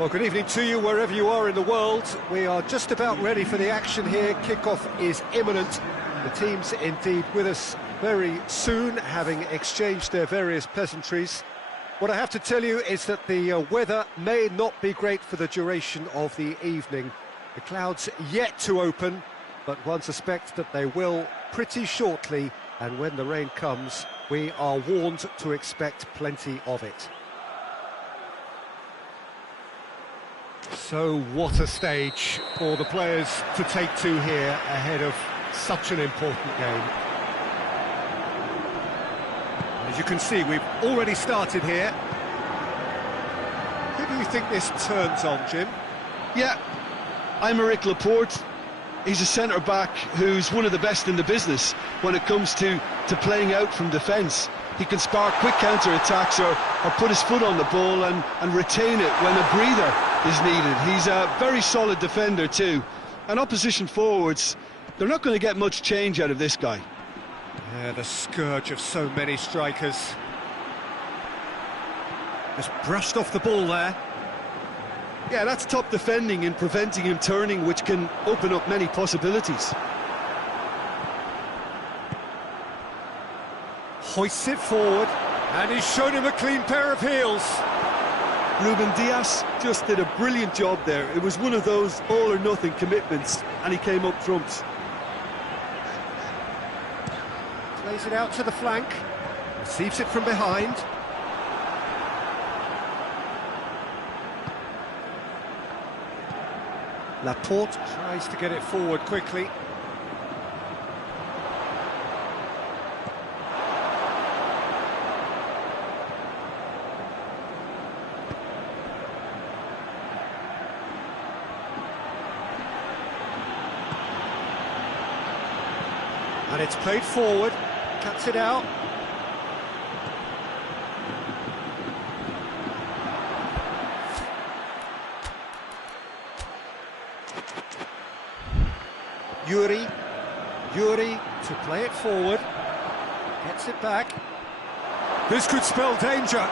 Well, good evening to you wherever you are in the world. We are just about ready for the action here. Kickoff is imminent. The team's indeed with us very soon, having exchanged their various pleasantries. What I have to tell you is that the weather may not be great for the duration of the evening. The clouds yet to open, but one suspects that they will pretty shortly, and when the rain comes, we are warned to expect plenty of it. So what a stage for the players to take to here ahead of such an important game. As you can see, we've already started here. Who do you think this turns on, Jim? Yeah, I'm Eric Laporte. He's a centre-back who's one of the best in the business when it comes to playing out from defence. He can spark quick counter-attacks or put his foot on the ball and retain it when a breather is needed. He's a very solid defender too. And opposition forwards, they're not going to get much change out of this guy. Yeah, the scourge of so many strikers. Just brushed off the ball there. Yeah, that's top defending and preventing him turning, which can open up many possibilities. Hoists it forward, and he's shown him a clean pair of heels. Ruben Dias just did a brilliant job there. It was one of those all-or-nothing commitments, and he came up trumps. Plays it out to the flank, receives it from behind. Laporte tries to get it forward quickly. And it's played forward, cuts it out. Yuri to play it forward, gets it back. This could spell danger.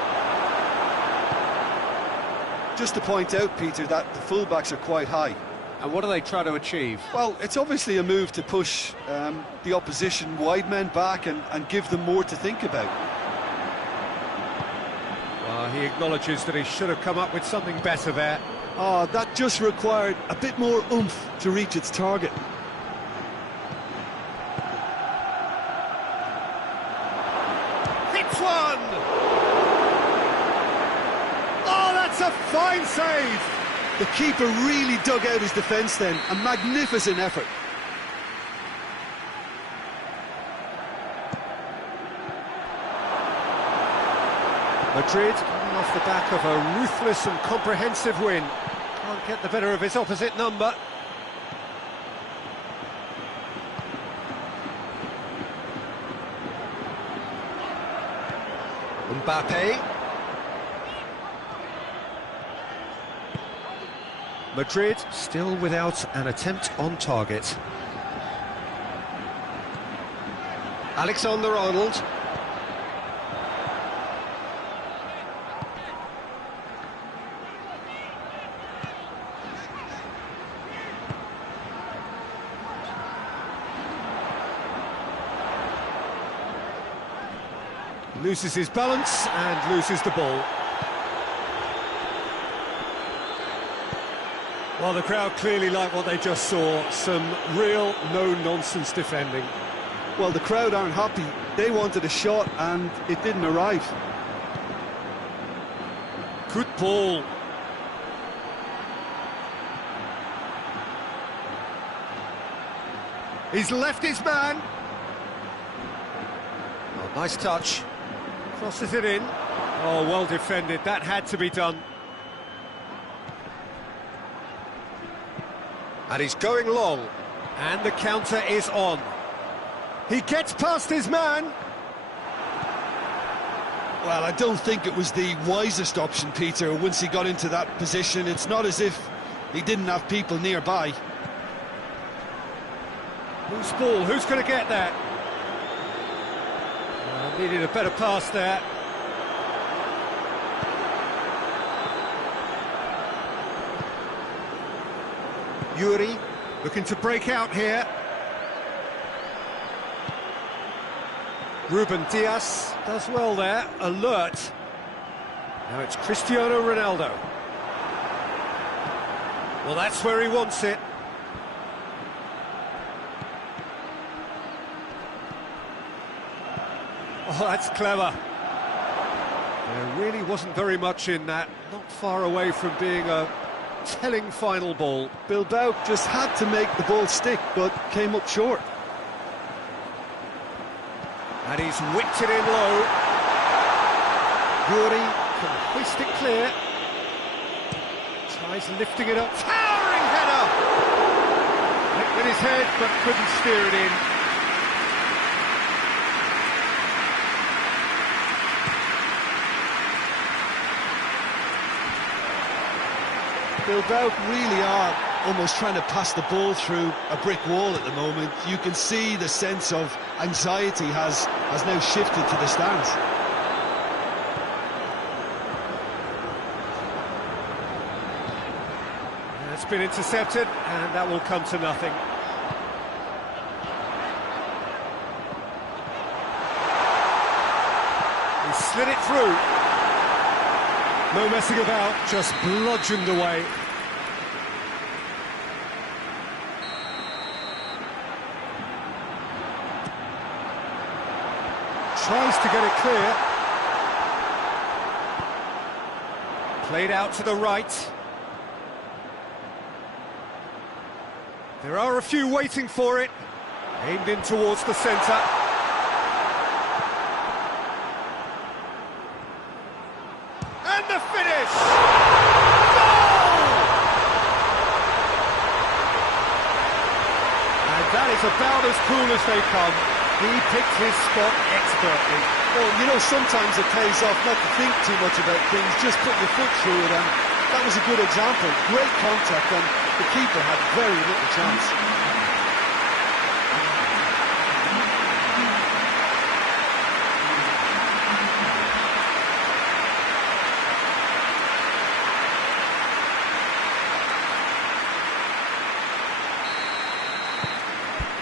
Just to point out, Peter, that the fullbacks are quite high. And what are they trying to achieve? Well, it's obviously a move to push the opposition wide men back and give them more to think about. Well, he acknowledges that he should have come up with something better there. Oh, that just required a bit more oomph to reach its target. Hits one! Oh, that's a fine save! The keeper really dug out his defence then, a magnificent effort. Madrid coming off the back of a ruthless and comprehensive win. Can't get the better of his opposite number. Mbappe. Madrid still without an attempt on target. Alexander-Arnold. Loses his balance and loses the ball. Well, the crowd clearly like what they just saw. Some real no-nonsense defending. Well, the crowd aren't happy. They wanted a shot and it didn't arrive. Good ball. He's left his man. Oh, nice touch. Crosses it in. Oh, well defended. That had to be done. And he's going long. And the counter is on. He gets past his man. Well, I don't think it was the wisest option, Peter, once he got into that position. It's not as if he didn't have people nearby. Loose ball, who's going to get that? Needed a better pass there. Yuri looking to break out here. Ruben Diaz does well there, alert. Now it's Cristiano Ronaldo. Well, that's where he wants it. Oh, that's clever. There really wasn't very much in that, not far away from being a telling final ball. Bilbao just had to make the ball stick, but came up short. And he's whipped it in low. Yuri can hoist it clear. Tries lifting it up. Towering header! Hit with his head, but couldn't steer it in. Bilbao really are almost trying to pass the ball through a brick wall at the moment. You can see the sense of anxiety has now shifted to the stands. It's been intercepted, and that will come to nothing. He slid it through. No messing about, just bludgeoned away. Tries to get it clear. Played out to the right. There are a few waiting for it. Aimed in towards the centre. And the finish! Goal! And that is about as cool as they come. He picked his spot expertly. Well, you know, sometimes it pays off not to think too much about things, just put your foot through it, and that was a good example. Great contact, and the keeper had very little chance.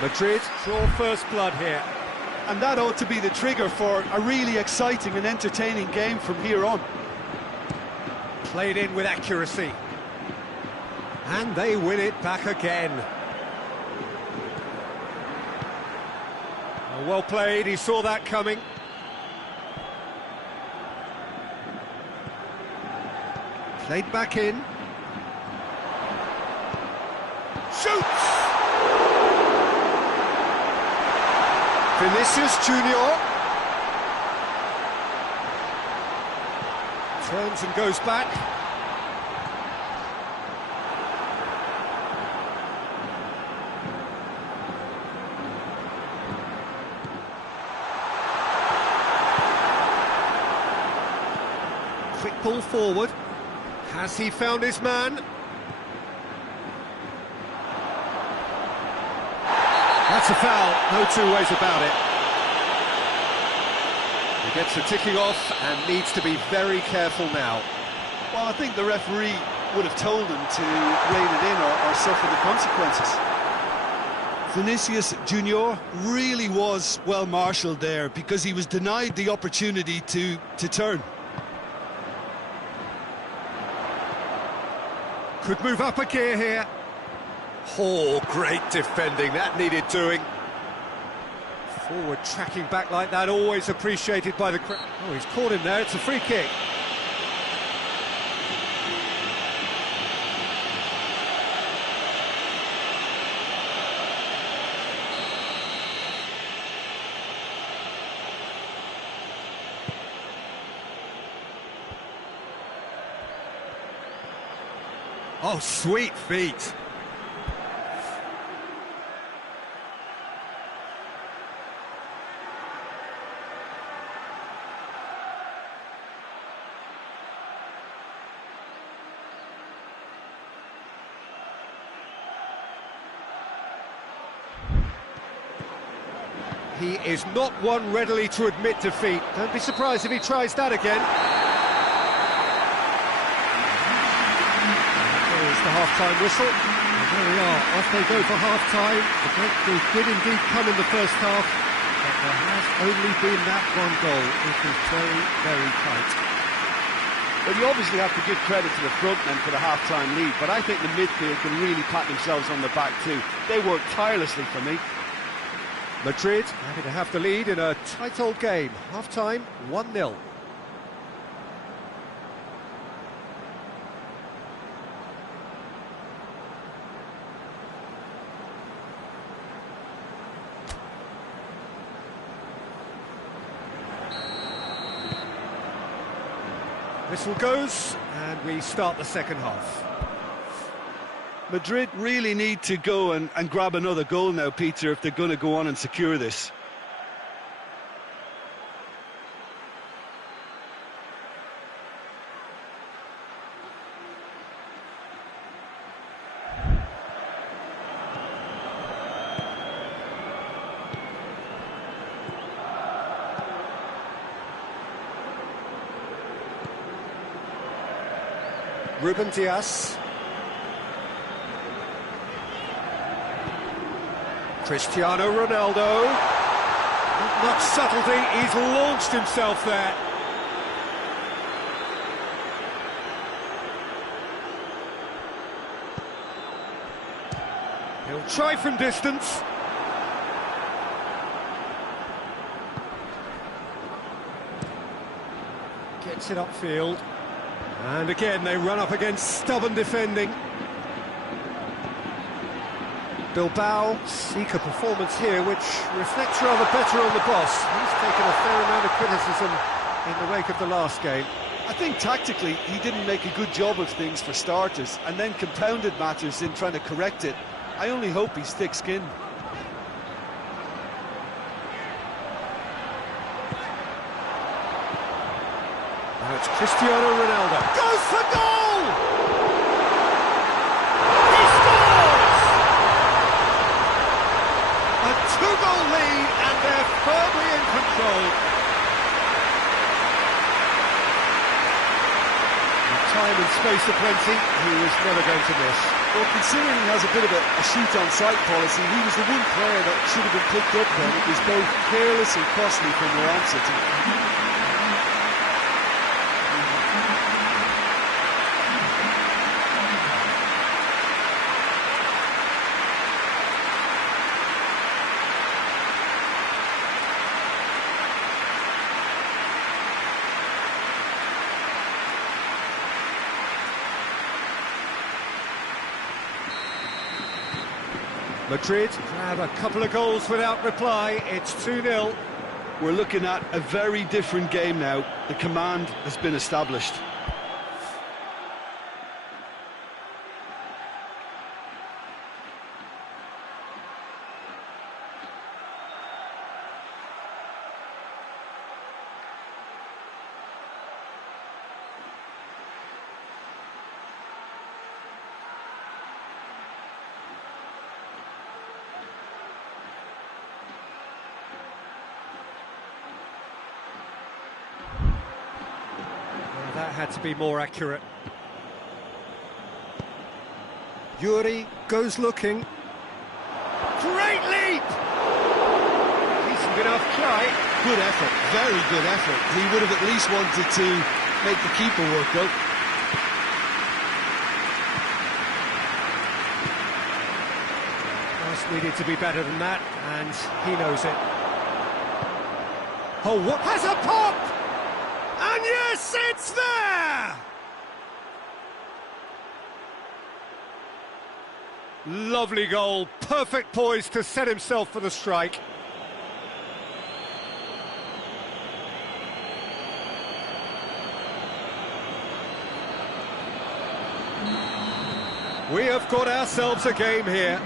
Madrid draw first blood here. And that ought to be the trigger for a really exciting and entertaining game from here on. Played in with accuracy. And they win it back again. Oh, well played, he saw that coming. Played back in. Shoots! Vinicius Junior turns and goes back. Quick ball forward. Has he found his man? That's a foul, no two ways about it. He gets the ticking off and needs to be very careful now. Well, I think the referee would have told him to rein it in or suffer the consequences. Vinicius Junior really was well marshalled there because he was denied the opportunity to turn. Could move up a gear here. Oh, great defending, that needed doing. Forward tracking back like that, always appreciated by the crowd. Oh, he's caught him there, it's a free kick. Oh, sweet feet. He is not one readily to admit defeat. Don't be surprised if he tries that again. There's the half-time whistle. There we are, off they go for half-time. The breakthrough did indeed come in the first half, but there has only been that one goal. It was very, very tight. Well, you obviously have to give credit to the front men for the half-time lead, but I think the midfield can really pat themselves on the back too. They worked tirelessly for me. Madrid happy to have the lead in a tight old game. Half-time, 1-0. Whistle goes, and we start the second half. Madrid really need to go and grab another goal now, Peter, if they're going to go on and secure this. Ruben Dias. Cristiano Ronaldo. Not much subtlety, he's launched himself there. He'll try from distance. Gets it upfield. And again, they run up against stubborn defending. Bilbao seek a performance here which reflects rather better on the boss. He's taken a fair amount of criticism in the wake of the last game. I think tactically he didn't make a good job of things for starters, and then compounded matters in trying to correct it. I only hope he's thick-skinned. Now it's Cristiano Ronaldo. Goes for goal! He scores! A two-goal lead, and they're firmly in control. With time and space aplenty, he was never going to miss. Well, considering he has a bit of a shoot-on-sight policy, he was the one player that should have been picked up then. It was both careless and costly from Moran City. Madrid grab a couple of goals without reply. It's 2-0. We're looking at a very different game now. The command has been established. That had to be more accurate. Yuri goes looking. Great leap! Decent enough try. Good effort, very good effort. He would have at least wanted to make the keeper work though. Just needed to be better than that, and he knows it. Oh, what has a pop! And yes, it's there! Lovely goal, perfect poise to set himself for the strike. We have got ourselves a game here.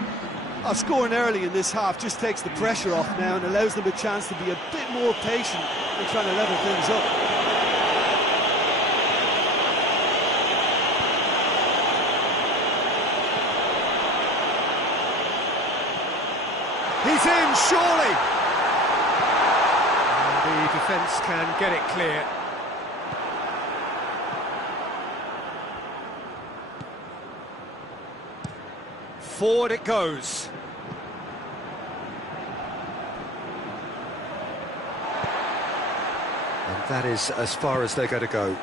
Scoring early in this half just takes the pressure off now and allows them a chance to be a bit more patient in trying to level things up. He's in, surely! And the defence can get it clear. forward it goes. And that is as far as they're going to go.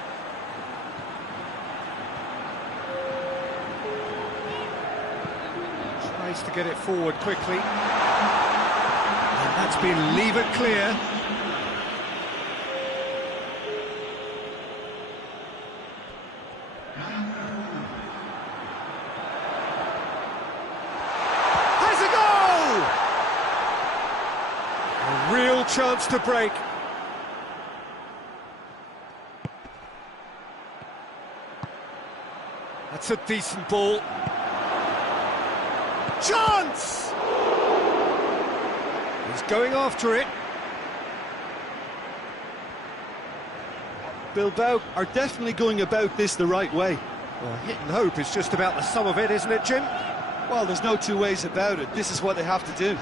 Tries to get it forward quickly. And that's been levered clear. Has a goal! A real chance to break. That's a decent ball. Chance! He's going after it. Bilbao are definitely going about this the right way. Well, hit and hope is just about the sum of it, isn't it, Jim? Well, there's no two ways about it. This is what they have to do.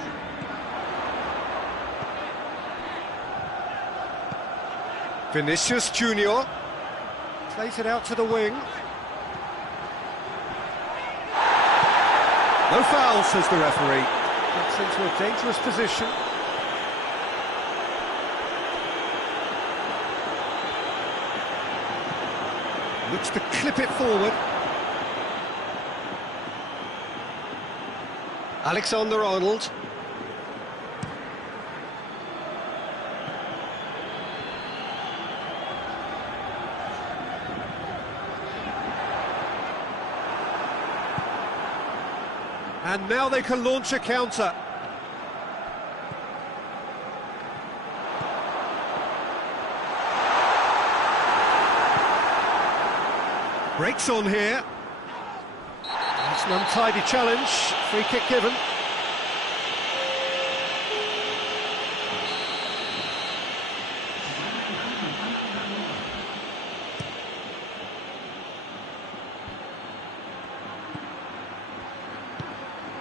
Vinicius Junior plays it out to the wing. No foul, says the referee. Gets into a dangerous position. Looks to clip it forward. Alexander-Arnold. And now they can launch a counter. Breaks on here. It's an untidy challenge. Free kick given.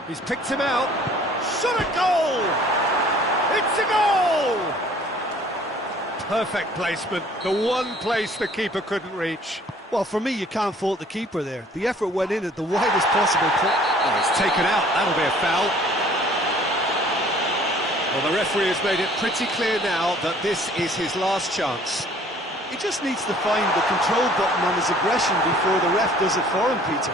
He's picked him out. Shot a goal! It's a goal! Perfect placement. The one place the keeper couldn't reach. Well, for me, you can't fault the keeper there. The effort went in at the widest possible point. Oh, it's taken out. That'll be a foul. Well, the referee has made it pretty clear now that this is his last chance. He just needs to find the control button on his aggression before the ref does it for him, Peter.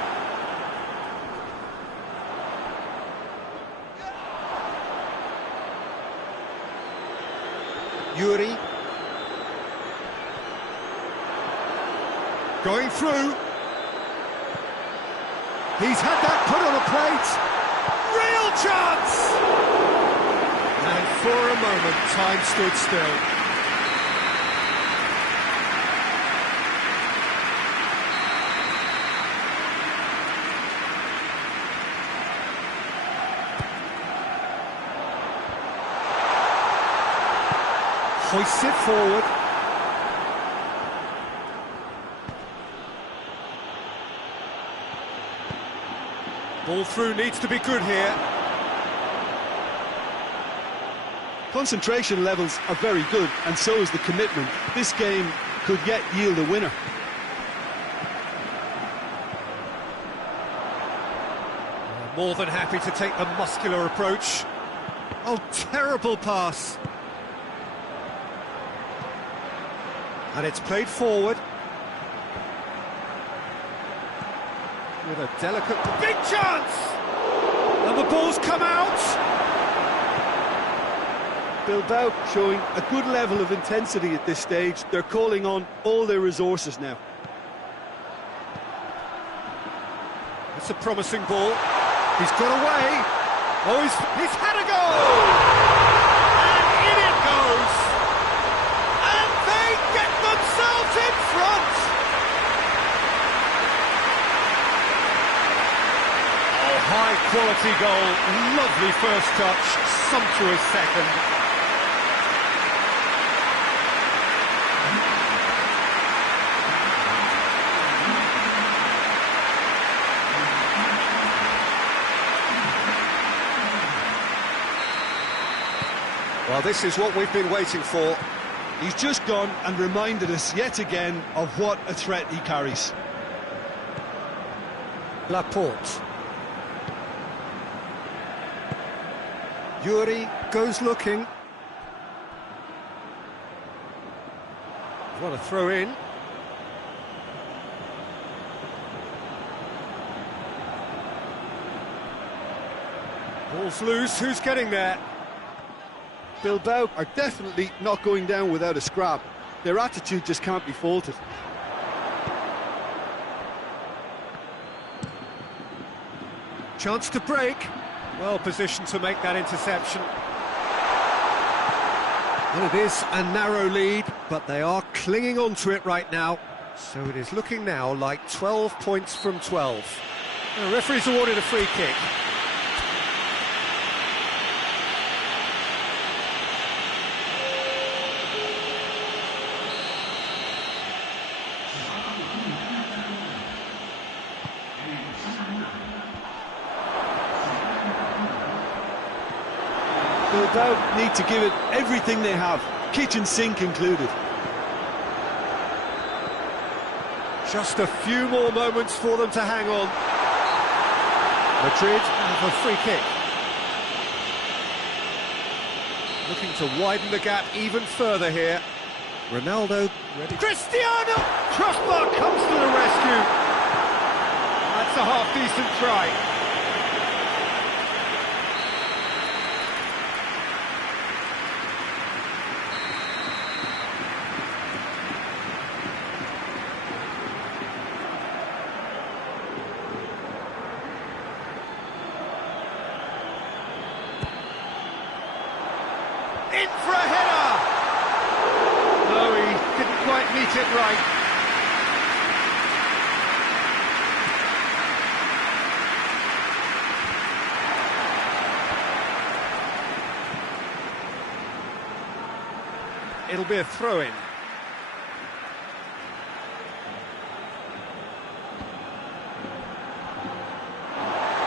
Yuri. Going through. He's had that put on a plate. Real chance! And for a moment, time stood still. Hoists it forward. Ball through needs to be good here. Concentration levels are very good, and so is the commitment. This game could yet yield a winner. More than happy to take the muscular approach. Oh, terrible pass. And it's played forward. With a delicate... Big chance! And the ball's come out! Bilbao showing a good level of intensity at this stage. They're calling on all their resources now. It's a promising ball. He's got away. Oh, he's had a goal! And in it goes! And they get themselves in front! Oh, high-quality goal. Lovely first touch. Sumptuous second. Well, this is what we've been waiting for. He's just gone and reminded us yet again of what a threat he carries. Laporte. Yuri goes looking. What a throw in. Ball's loose, who's getting there? Bilbao are definitely not going down without a scrap. Their attitude just can't be faulted. Chance to break. Well positioned to make that interception. Well, it is a narrow lead, but they are clinging on to it right now. So it is looking now like 12 points from 12. The referee's awarded a free kick. Bilbao need to give it everything they have, kitchen sink included. Just a few more moments for them to hang on. Madrid have a free kick. Looking to widen the gap even further here. Ronaldo ready. Cristiano! Crossbar comes to the rescue. That's a half-decent try. In for a header! No, he didn't quite meet it right. It'll be a throw-in.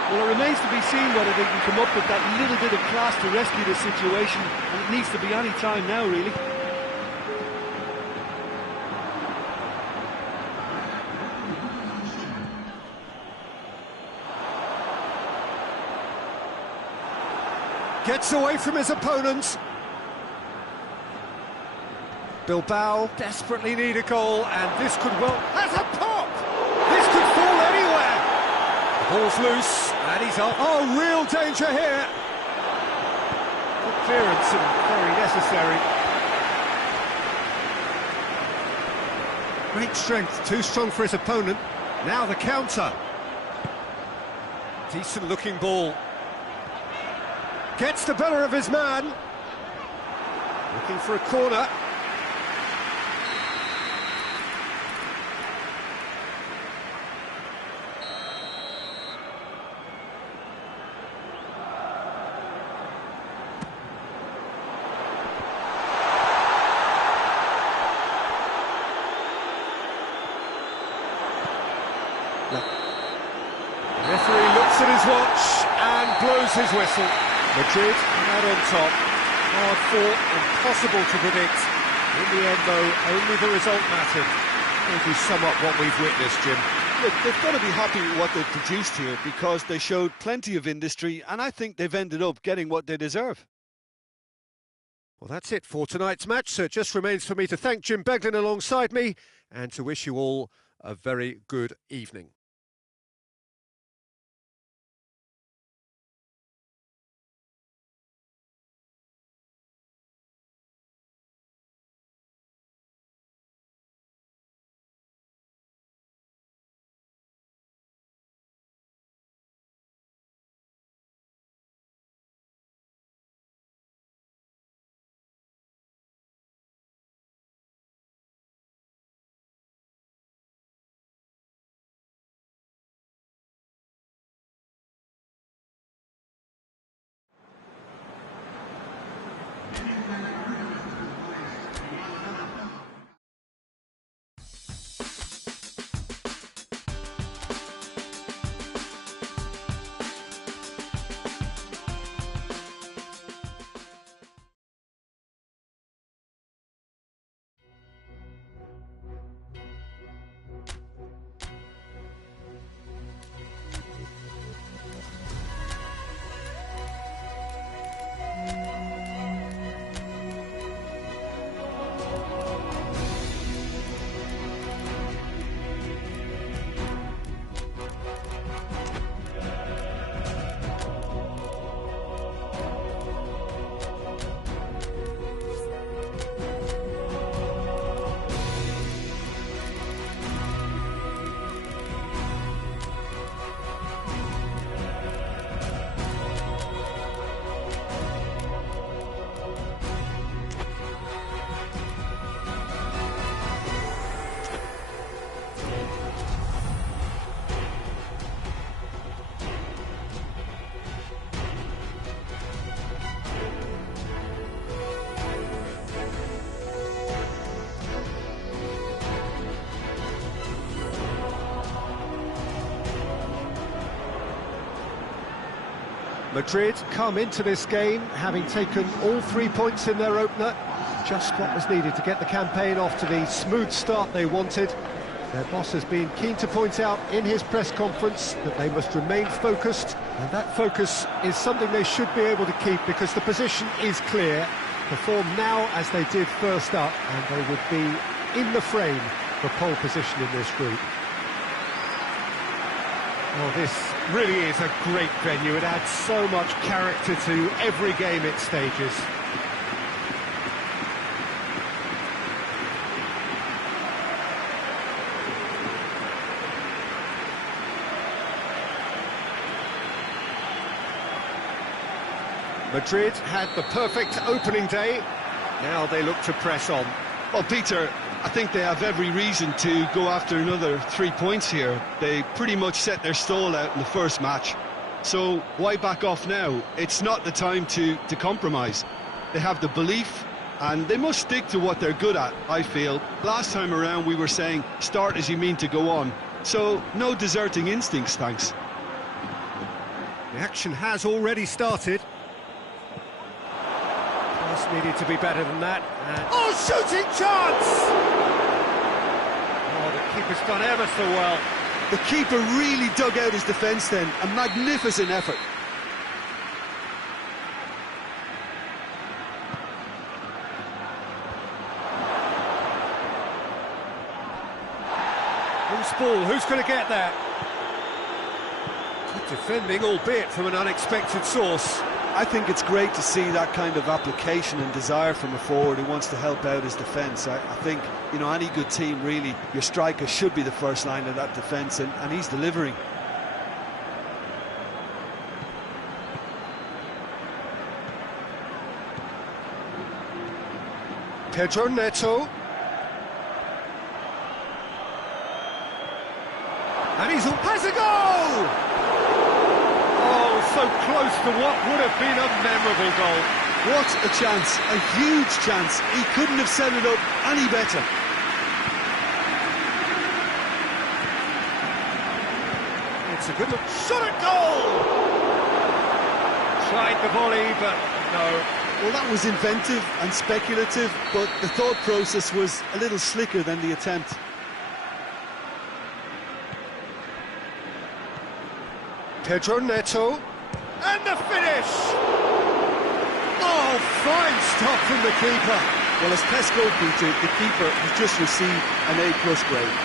Well, it remains to be seen whether they can come up with that little bit of class to rescue the situation, and it needs to be any time now, really. Gets away from his opponents. Bilbao desperately need a goal, and this could well... Has a pop! This could fall anywhere! The ball's loose, and he's up. Oh, real danger here! Good clearance and very necessary. Great strength, too strong for his opponent. Now the counter. Decent looking ball. Gets the better of his man. Looking for a corner. The referee looks at his watch and blows his whistle. Madrid out on top. Hard fought, impossible to predict. In the end, though, only the result mattered. Maybe sum up what we've witnessed, Jim. Look, they've got to be happy with what they've produced here, because they showed plenty of industry, and I think they've ended up getting what they deserve. Well, that's it for tonight's match, so it just remains for me to thank Jim Beglin alongside me and to wish you all a very good evening. Madrid come into this game having taken all 3 points in their opener. Just what was needed to get the campaign off to the smooth start they wanted. Their boss has been keen to point out in his press conference that they must remain focused, and that focus is something they should be able to keep because the position is clear. Perform now as they did first up, and they would be in the frame for pole position in this group. Well, this really is a great venue. It adds so much character to every game it stages. Madrid had the perfect opening day. Now they look to press on. Well, Peter, I think they have every reason to go after another 3 points here. They pretty much set their stall out in the first match. So why back off now? It's not the time to compromise. They have the belief and they must stick to what they're good at, I feel. Last time around we were saying start as you mean to go on. So no deserting instincts, thanks. The action has already started. Needed to be better than that. Oh, shooting chance! Oh, the keeper's done ever so well. The keeper really dug out his defence then. A magnificent effort. Loose ball, who's going to get that? Good defending, albeit from an unexpected source. I think it's great to see that kind of application and desire from a forward who wants to help out his defence. I think, you know, any good team, really, your striker should be the first line of that defence, and he's delivering. Pedro Neto. And has a goal! So close to what would have been a memorable goal. What a chance, a huge chance. He couldn't have set it up any better. It's a good look. Shot at goal! Tried the volley, but no. Well, that was inventive and speculative, but the thought process was a little slicker than the attempt. Pedro Neto. And the finish! Oh, fine stop from the keeper. Well, as tests go, Peter, the keeper has just received an A+ grade.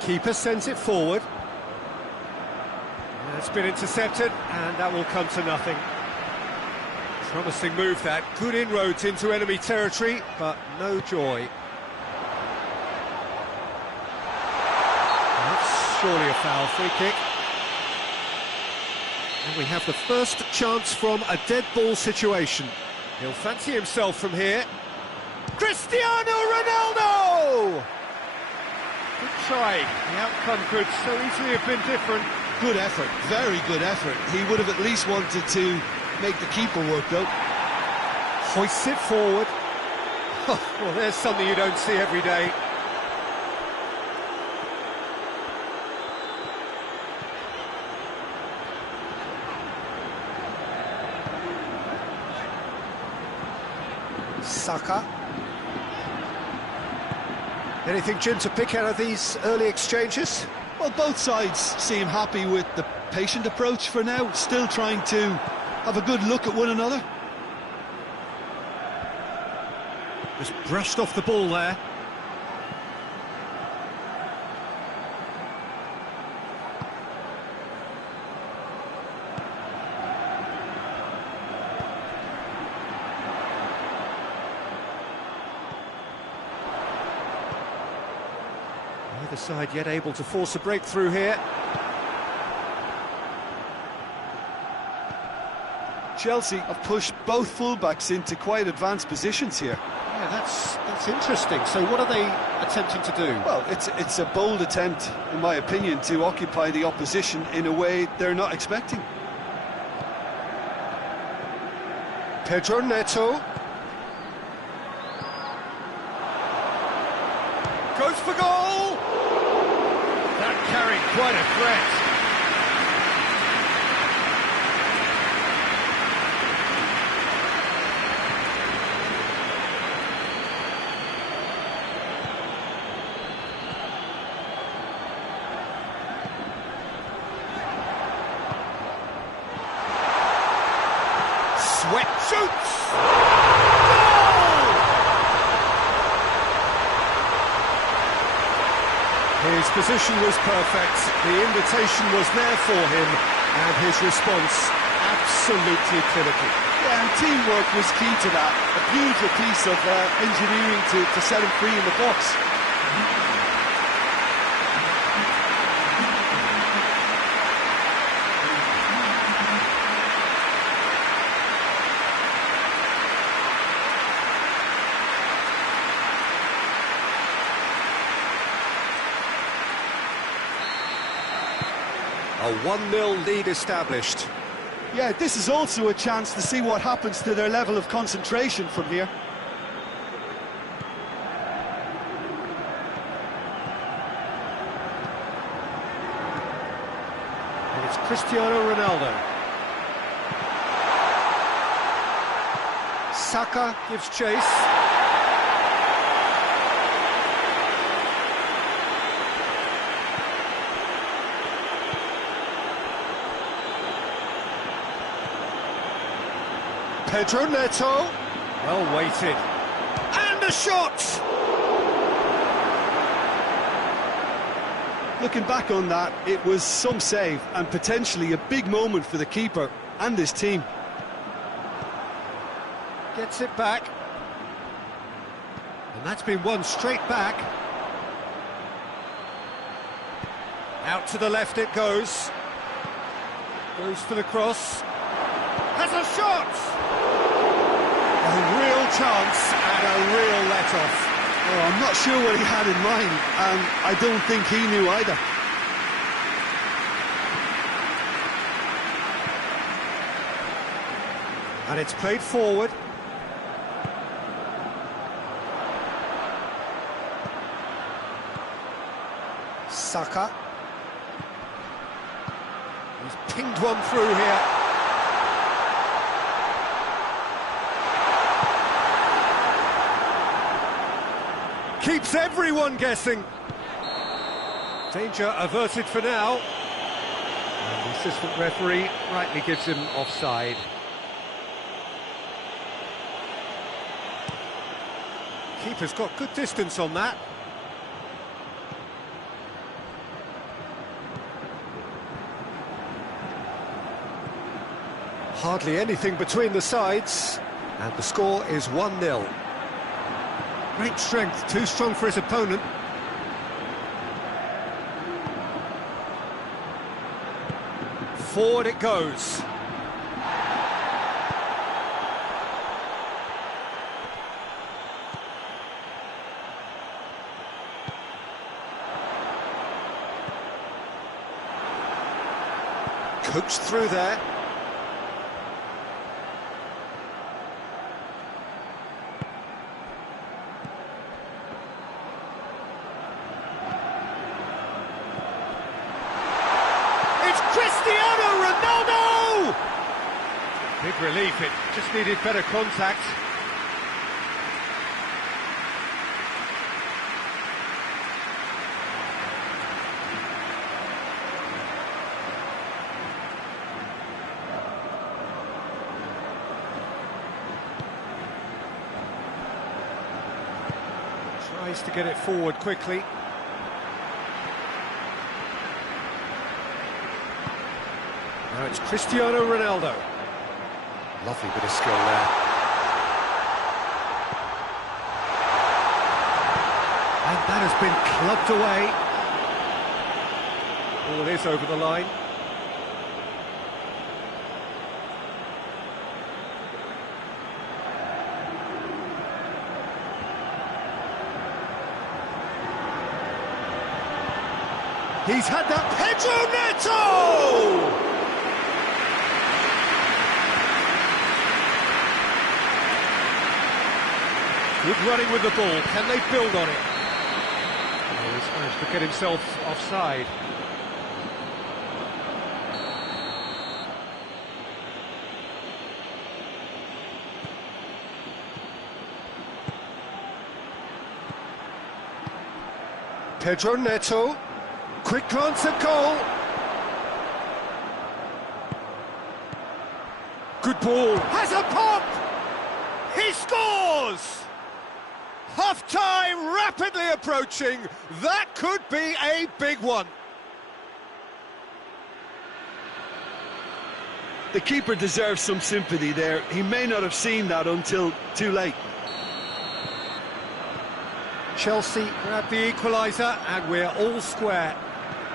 Keeper sends it forward. It's been intercepted, and that will come to nothing. Promising move that. Good inroads into enemy territory, but no joy. Surely a foul, free kick. And we have the first chance from a dead ball situation. He'll fancy himself from here. Cristiano Ronaldo! Good try. The outcome could so easily have been different. Good effort, very good effort. He would have at least wanted to make the keeper work, though. Hoists it forward. Well, there's something you don't see every day. Saka. Anything, Jim, to pick out of these early exchanges? Well, both sides seem happy with the patient approach for now, still trying to have a good look at one another. Just brushed off the ball there. Neither side yet able to force a breakthrough here. Chelsea have pushed both fullbacks into quite advanced positions here. Yeah, that's interesting. So what are they attempting to do? Well, it's a bold attempt, in my opinion, to occupy the opposition in a way they're not expecting. Pedro Neto. quite a threat. Sweat shoots! Goal! His position was perfect, the invitation was there for him, and his response absolutely clinical. Yeah, and teamwork was key to that. A beautiful piece of engineering to set him free in the box. A 1-0 lead established. Yeah, this is also a chance to see what happens to their level of concentration from here. And it's Cristiano Ronaldo. Saka gives chase. Pedro Neto, well weighted, and a shot! Looking back on that, it was some save and potentially a big moment for the keeper and his team. Gets it back, and that's been won straight back. Out to the left it goes. Goes for the cross. Has a shot! A real chance and a real let-off. Oh, I'm not sure what he had in mind, and I don't think he knew either. And it's played forward. Saka. He's pinged one through here. Keeps everyone guessing. Danger averted for now. And the assistant referee rightly gives him offside. Keeper's got good distance on that. Hardly anything between the sides, and the score is 1-0. Great strength, too strong for his opponent. Forward it goes. Coached through there. Cristiano Ronaldo! Big relief, it just needed better contact. Tries to get it forward quickly. Now it's Cristiano Ronaldo. Lovely bit of skill there. And that has been clubbed away. Ball is over the line. He's had that. Pedro Neto! Good running with the ball. Can they build on it? Oh, he's managed to get himself offside. Pedro Neto, quick glance at goal. Good ball, has a pop! He scores! Half-time rapidly approaching, that could be a big one. The keeper deserves some sympathy there. He may not have seen that until too late. Chelsea grab the equaliser and we're all square.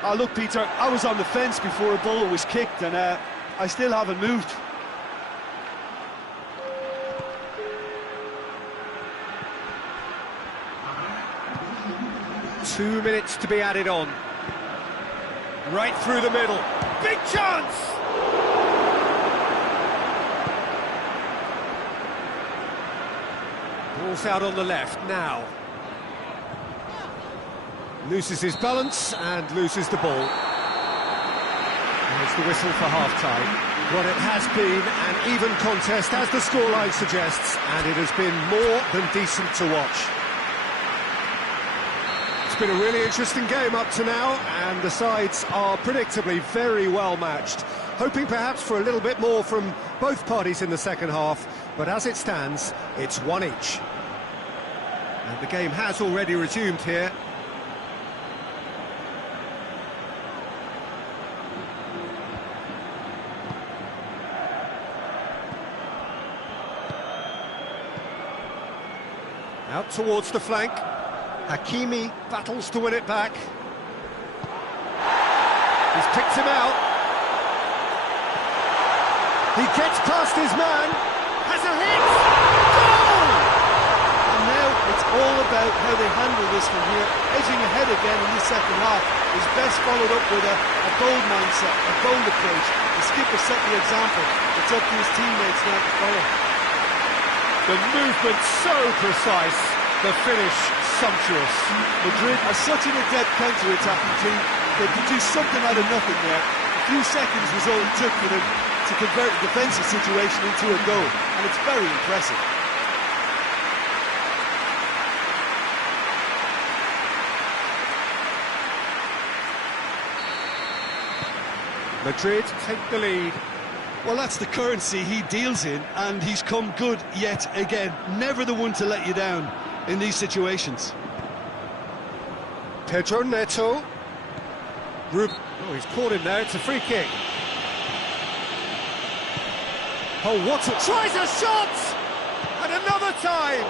Oh, look, Peter, I was on the fence before a ball was kicked and I still haven't moved. Two minutes to be added on. Right through the middle. Big chance! Ball's out on the left now. Loses his balance and loses the ball. There's the whistle for half-time. Well, it has been an even contest, as the scoreline suggests, and it has been more than decent to watch. It's been a really interesting game up to now, and the sides are predictably very well matched. Hoping perhaps for a little bit more from both parties in the second half, but as it stands, it's one each. And the game has already resumed here. Out towards the flank. Hakimi battles to win it back. He's picked him out. He gets past his man. Has a hit! Goal! And now it's all about how they handle this from here. Edging ahead again in the second half is best followed up with a bold mindset, a bold approach. The skipper set the example. It's up to his teammates now to follow. The movement so precise, the finish sumptuous. Madrid are such an adept counter-attacking team. They produced something out of nothing there. A few seconds was all it took for them to convert a defensive situation into a goal, and it's very impressive. Madrid take the lead. Well, that's the currency he deals in, and he's come good yet again. Never the one to let you down in these situations. Pedro Neto. Oh, he's caught him there, it's a free kick. Oh, what a... Tries a shot! And another time!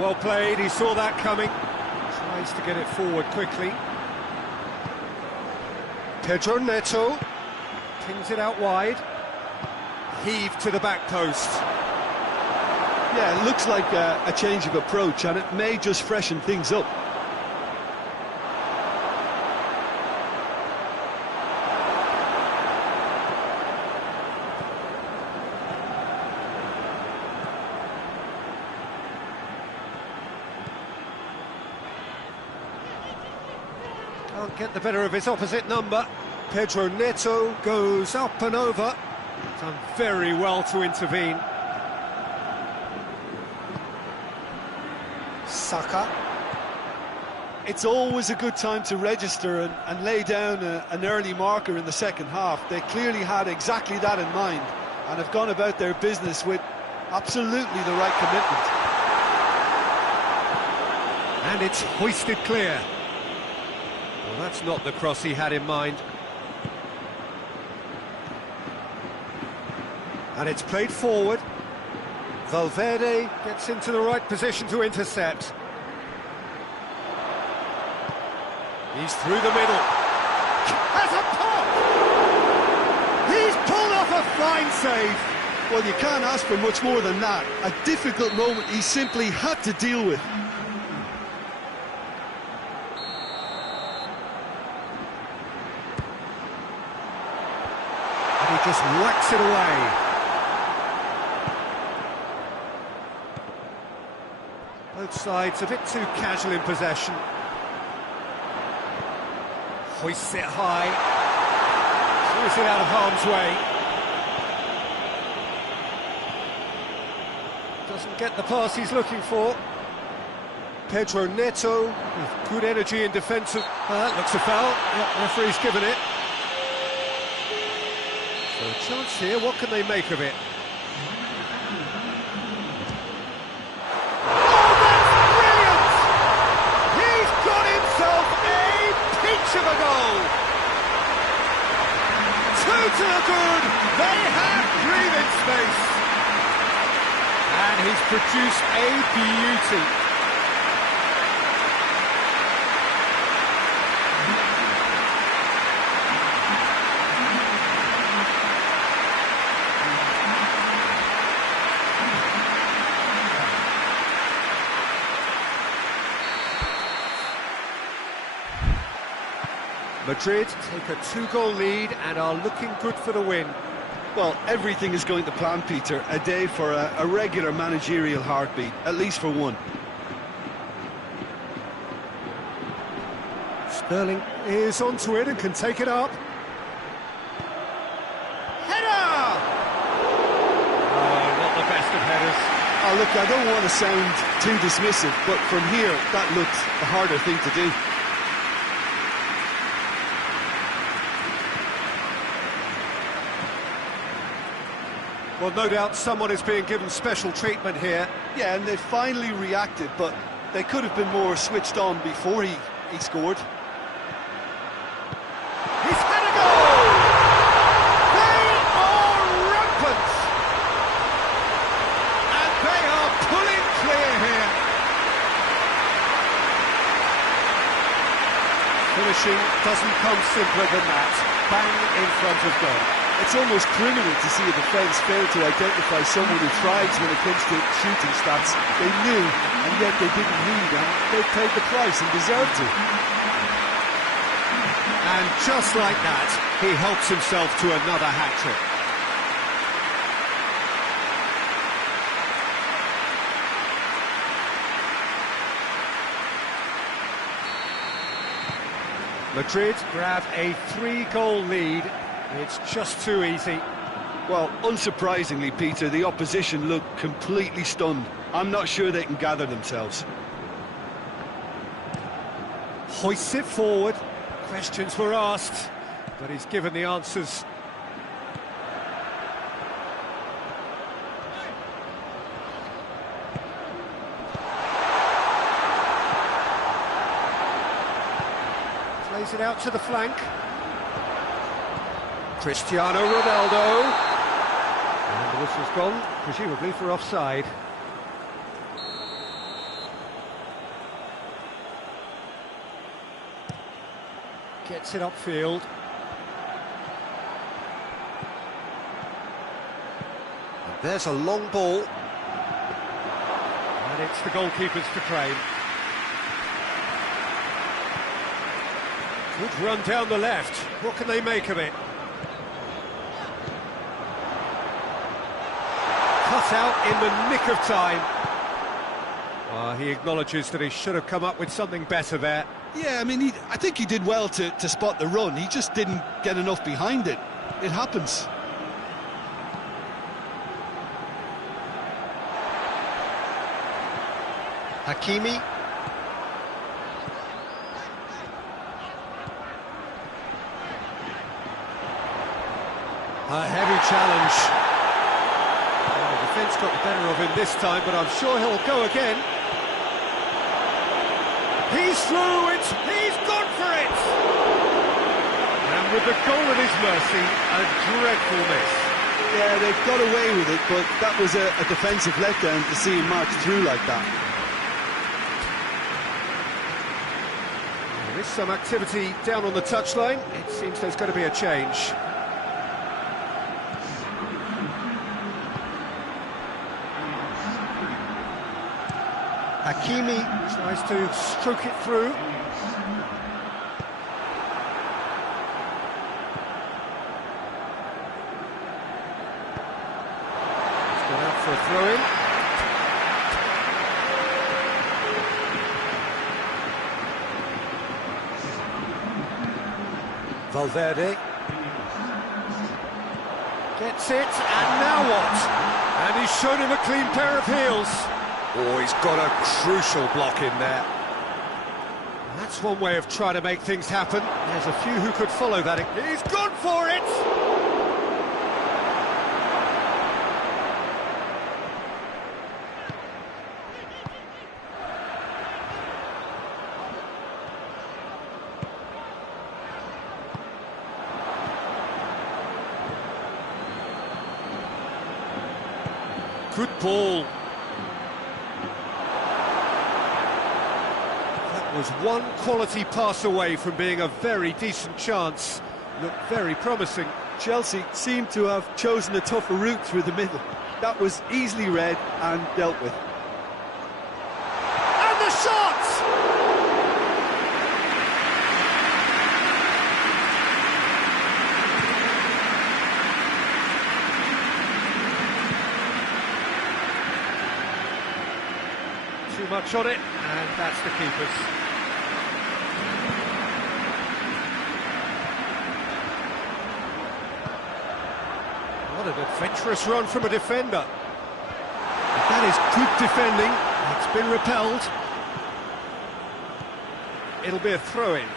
Well played, he saw that coming. Tries to get it forward quickly. Pedro Neto pings it out wide. Heave to the back post. Yeah, it looks like a change of approach, and it may just freshen things up. Can't get the better of his opposite number. Pedro Neto goes up and over. Done very well to intervene. Saka. It's always a good time to register and lay down an early marker in the second half. They clearly had exactly that in mind and have gone about their business with absolutely the right commitment. And it's hoisted clear. Well, that's not the cross he had in mind. And it's played forward. Valverde gets into the right position to intercept. He's through the middle. Has a pop! He's pulled off a fine save. Well, you can't ask for much more than that. A difficult moment he simply had to deal with. And he just whacks it away. Both sides a bit too casual in possession. Hoists it high. Throws it out of harm's way. doesn't get the pass he's looking for. Pedro Neto with good energy in defence of... looks a foul. Yep, referee's given it. So a chance here, what can they make of it? Oh, that's brilliant! He's got himself a peach of a goal! Two to the good, they have breathing space! And he's produced a beauty. Madrid take a 2-goal lead and are looking good for the win. Well, everything is going to plan, Peter. A day for a regular managerial heartbeat, at least for one. Sterling is onto it and can take it up. Header! Oh, not the best of headers. Oh, look, I don't want to sound too dismissive, but from here, that looked the harder thing to do. Well, no doubt someone is being given special treatment here. Yeah, and they finally reacted, but they could have been more switched on before he scored. He's had a goal! They are rampant! And they are pulling clear here. Finishing doesn't come simpler than that. Bang in front of goal. It's almost criminal to see a defence fail to identify someone who thrives when it comes to shooting stats. They knew, and yet they didn't read, and they paid the price and deserved to. And just like that, he helps himself to another hat-trick. Madrid grab a 3-goal lead. It's just too easy. Well, unsurprisingly, Peter, the opposition look completely stunned. I'm not sure they can gather themselves. Hoists it forward. Questions were asked, but he's given the answers. Plays it out to the flank. Cristiano Ronaldo. And the whistle's gone, presumably for offside. Gets it upfield. And there's a long ball. And it's the goalkeepers to claim. Good run down the left. What can they make of it? Cut out in the nick of time. He acknowledges that he should have come up with something better there. Yeah, I mean, I think he did well to spot the run. He just didn't get enough behind it. It happens. Hakimi. A heavy challenge. The defence got the better of him this time, but I'm sure he'll go again. He's through, he's gone for it! And with the goal at his mercy, a dreadful miss. Yeah, they got away with it, but that was a defensive letdown to see him march through like that. There is some activity down on the touchline. It seems there's going to be a change. Hakimi tries to stroke it through. He's gone out for a throw-in. Valverde gets it, and now what? And he's shown him a clean pair of heels. Oh, he's got a crucial block in there. That's one way of trying to make things happen. There's a few who could follow that. He's gone for it! Good ball. That was one quality pass away from being a very decent chance. Looked very promising. Chelsea seemed to have chosen a tougher route through the middle. That was easily read and dealt with. And the shot! Too much on it, and that's the keeper's. What an adventurous run from a defender. That is good defending. It's been repelled. It'll be a throw-in.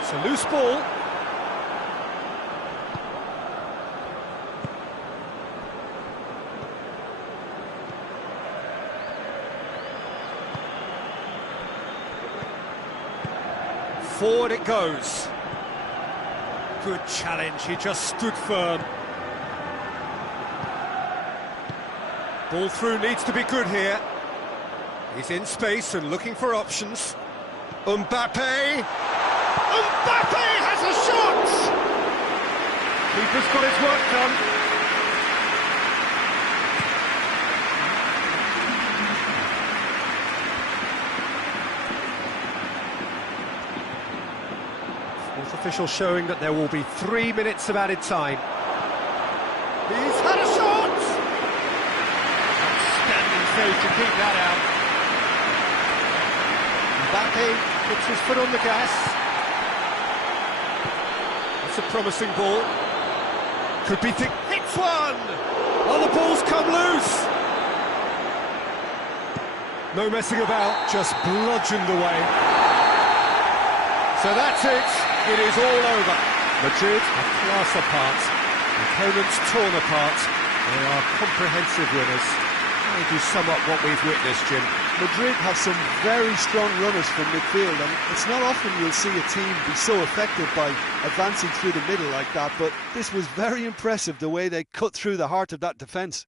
It's a loose ball. Forward it goes. Good challenge, he just stood firm. Ball through needs to be good here. He's in space and looking for options. Mbappe! Mbappe has a shot! Keeper's got his work done. Official showing that there will be 3 minutes of added time. He's had a shot! Outstanding save to keep that out. Mbappe puts his foot on the gas. That's a promising ball. Could be hits one! Oh, the ball's come loose! No messing about, just bludgeoned away. So that's it. It is all over. Madrid are class apart. Opponents torn apart. They are comprehensive winners. How would you sum up what we've witnessed, Jim? Madrid have some very strong runners from midfield, and it's not often you'll see a team be so effective by advancing through the middle like that, but this was very impressive, the way they cut through the heart of that defence.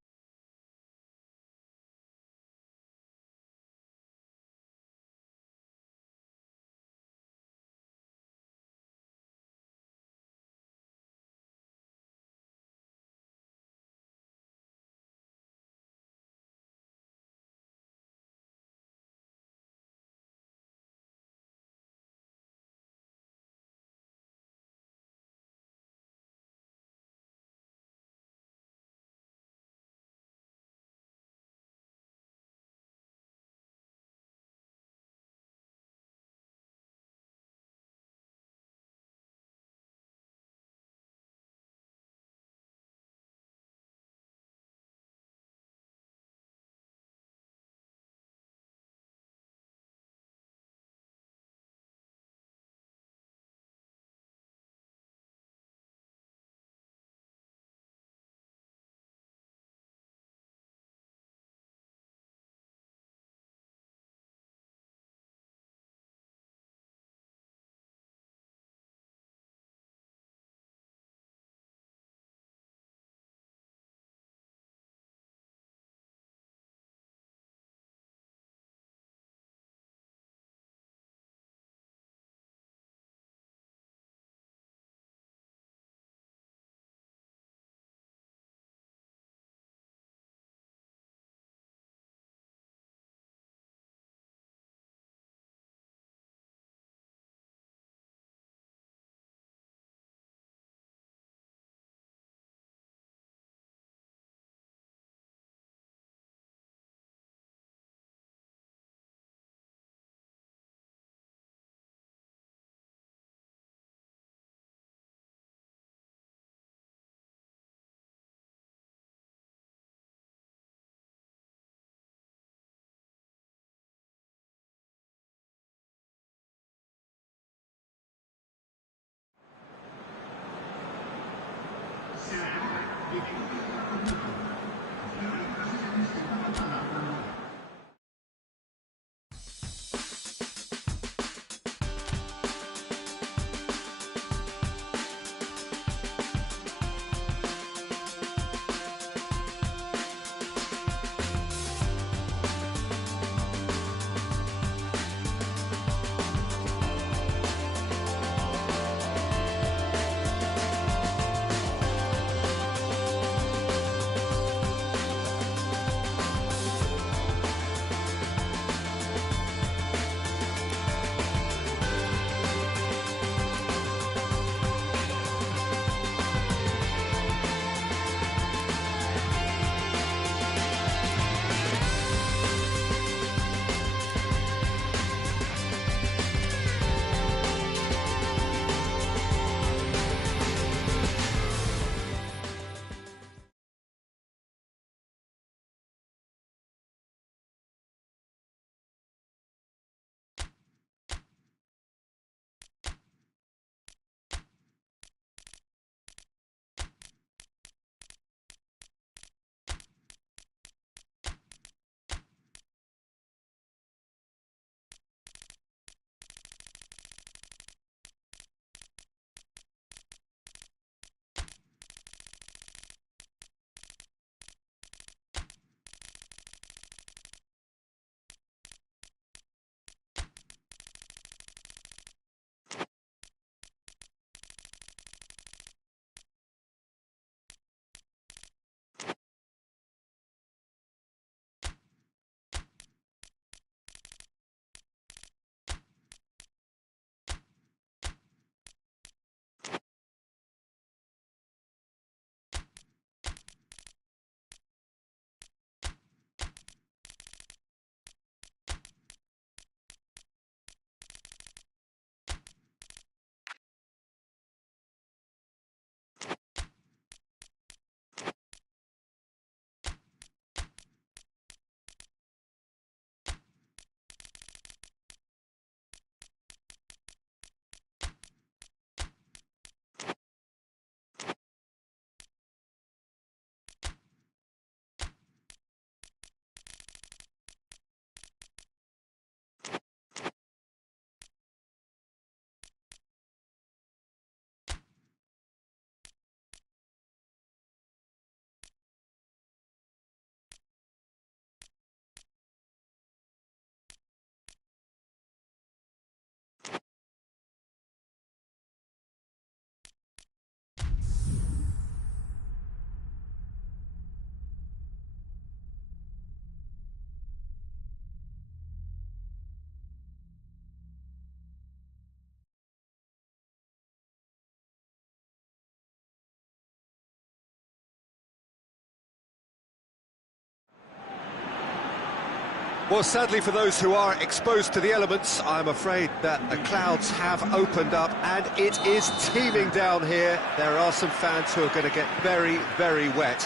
Well, sadly for those who are exposed to the elements, I'm afraid that the clouds have opened up and it is teeming down here. There are some fans who are going to get very, very wet.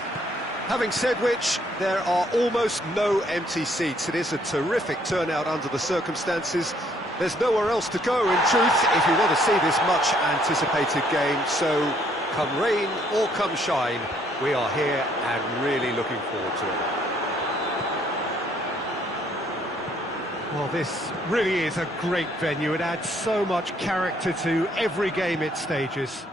Having said which, there are almost no empty seats. It is a terrific turnout under the circumstances. There's nowhere else to go, in truth, if you want to see this much anticipated game. So, come rain or come shine, we are here and really looking forward to it. Well, this really is a great venue. It adds so much character to every game it stages.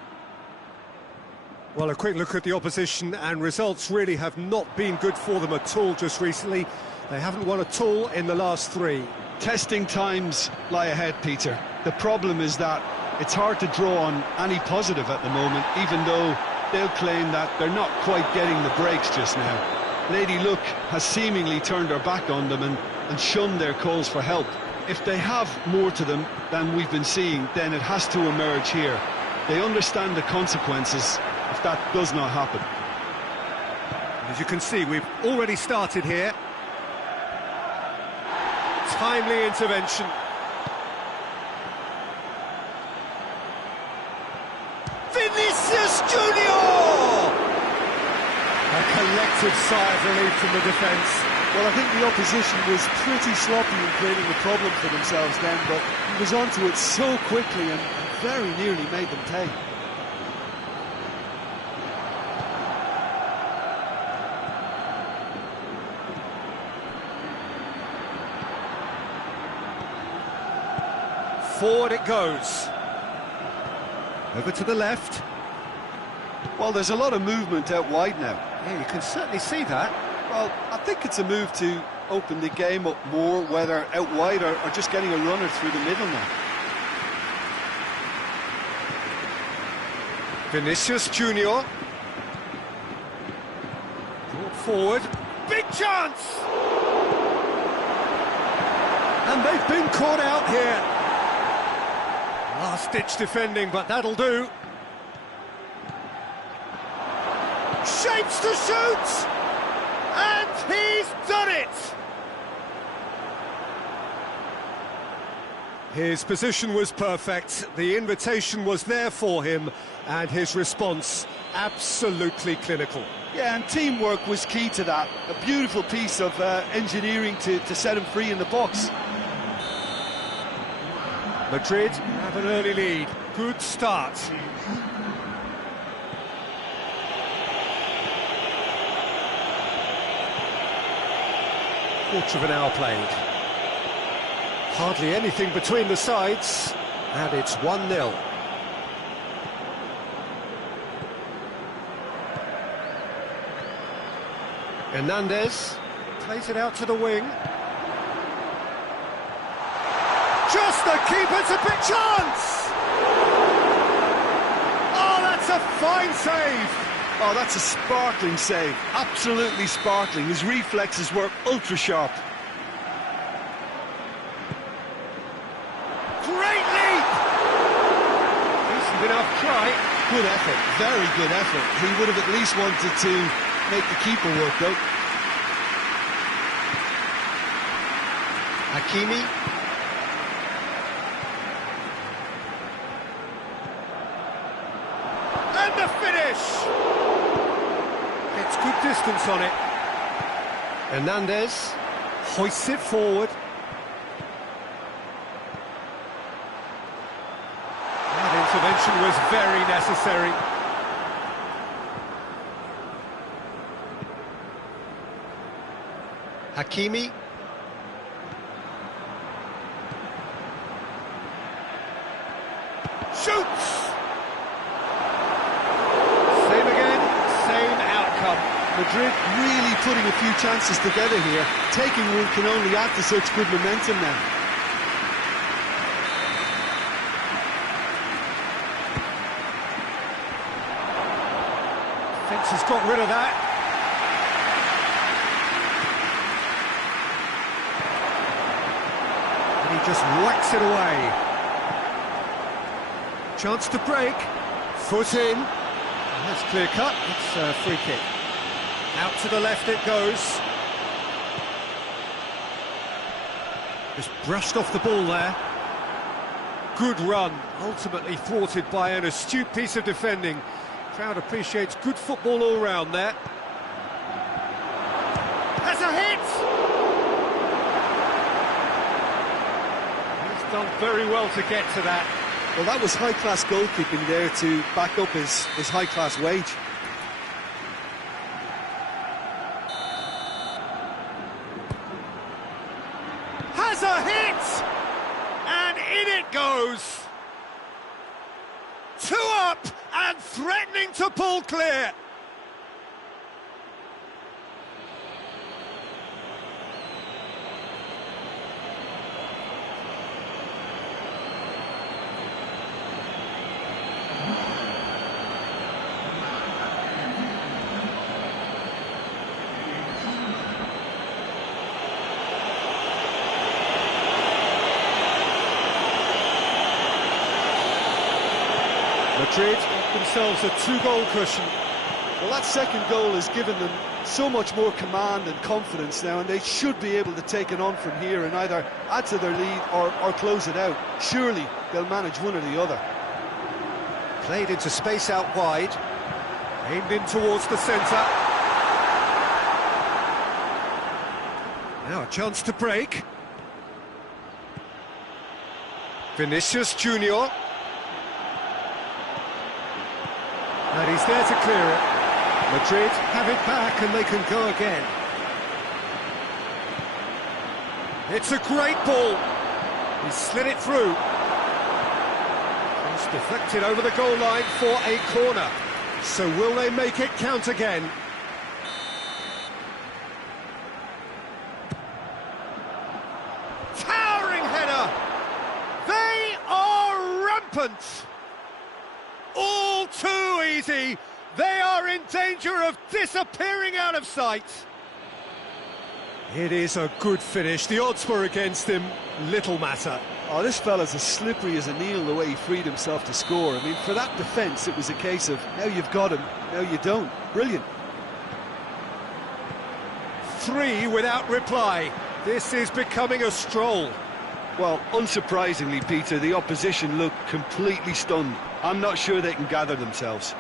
Well, a quick look at the opposition, and results really have not been good for them at all just recently. They haven't won at all in the last three. Testing times lie ahead, Peter. The problem is that it's hard to draw on any positive at the moment, even though they'll claim that they're not quite getting the breaks just now. Lady Luck has seemingly turned her back on them and shunned their calls for help. If they have more to them than we've been seeing, then it has to emerge here. They understand the consequences if that does not happen. As you can see, we've already started here. Timely intervention. Vinicius Junior! A collective sigh of relief from the defence. Well, I think the opposition was pretty sloppy in creating a problem for themselves then, but he was onto it so quickly and very nearly made them pay. Forward it goes. Over to the left. Well, there's a lot of movement out wide now. Yeah, you can certainly see that. Well, I think it's a move to open the game up more, whether out wide or just getting a runner through the middle now. Vinicius Junior. Brought forward. Big chance! And they've been caught out here. Last-ditch defending, but that'll do. Shapes to shoot! And he's done it! His position was perfect, the invitation was there for him, and his response absolutely clinical. Yeah, and teamwork was key to that. A beautiful piece of engineering to set him free in the box. Madrid have an early lead. Good start. Quarter of an hour played. Hardly anything between the sides, and it's 1-0. Hernandez plays it out to the wing. Just the keeper to big chance! Oh, that's a fine save! Oh, that's a sparkling save. Absolutely sparkling. His reflexes were ultra sharp. Great leap! Decent enough try. Good effort, very good effort. He would have at least wanted to make the keeper work, though. Hakimi. And the finish! Gets good distance on it. Hernandez hoists it forward. That intervention was very necessary. Hakimi. Shoots! Same again, same outcome. Madrid really putting a few chances together here. Taking one can only add to such good momentum now. Defence has got rid of that. And he just whacks it away. Chance to break. Foot in. That's clear cut. It's a free kick. Out to the left it goes. Just brushed off the ball there. Good run, ultimately thwarted by an astute piece of defending. Crowd appreciates good football all round there. That's a hit! He's done very well to get to that. Well, that was high-class goalkeeping there to back up his high-class wage. Has a hit! And in it goes! 2 up and threatening to pull clear! Madrid got themselves a 2-goal cushion. Well, that second goal has given them so much more command and confidence now, and they should be able to take it on from here and either add to their lead or close it out. Surely they'll manage one or the other. Played into space out wide. Aimed in towards the centre. Now a chance to break. Vinicius Junior. And he's there to clear it. Madrid have it back and they can go again. It's a great ball. He slid it through. It's deflected over the goal line for a corner. So will they make it count again? Towering header! They are rampant! All too easy! They are in danger of disappearing out of sight! It is a good finish. The odds were against him. Little matter. Oh, this fella's as slippery as an eel the way he freed himself to score. I mean, for that defence, it was a case of, now you've got him, now you don't. Brilliant. 3 without reply. This is becoming a stroll. Well, unsurprisingly, Peter, the opposition look completely stunned. I'm not sure they can gather themselves.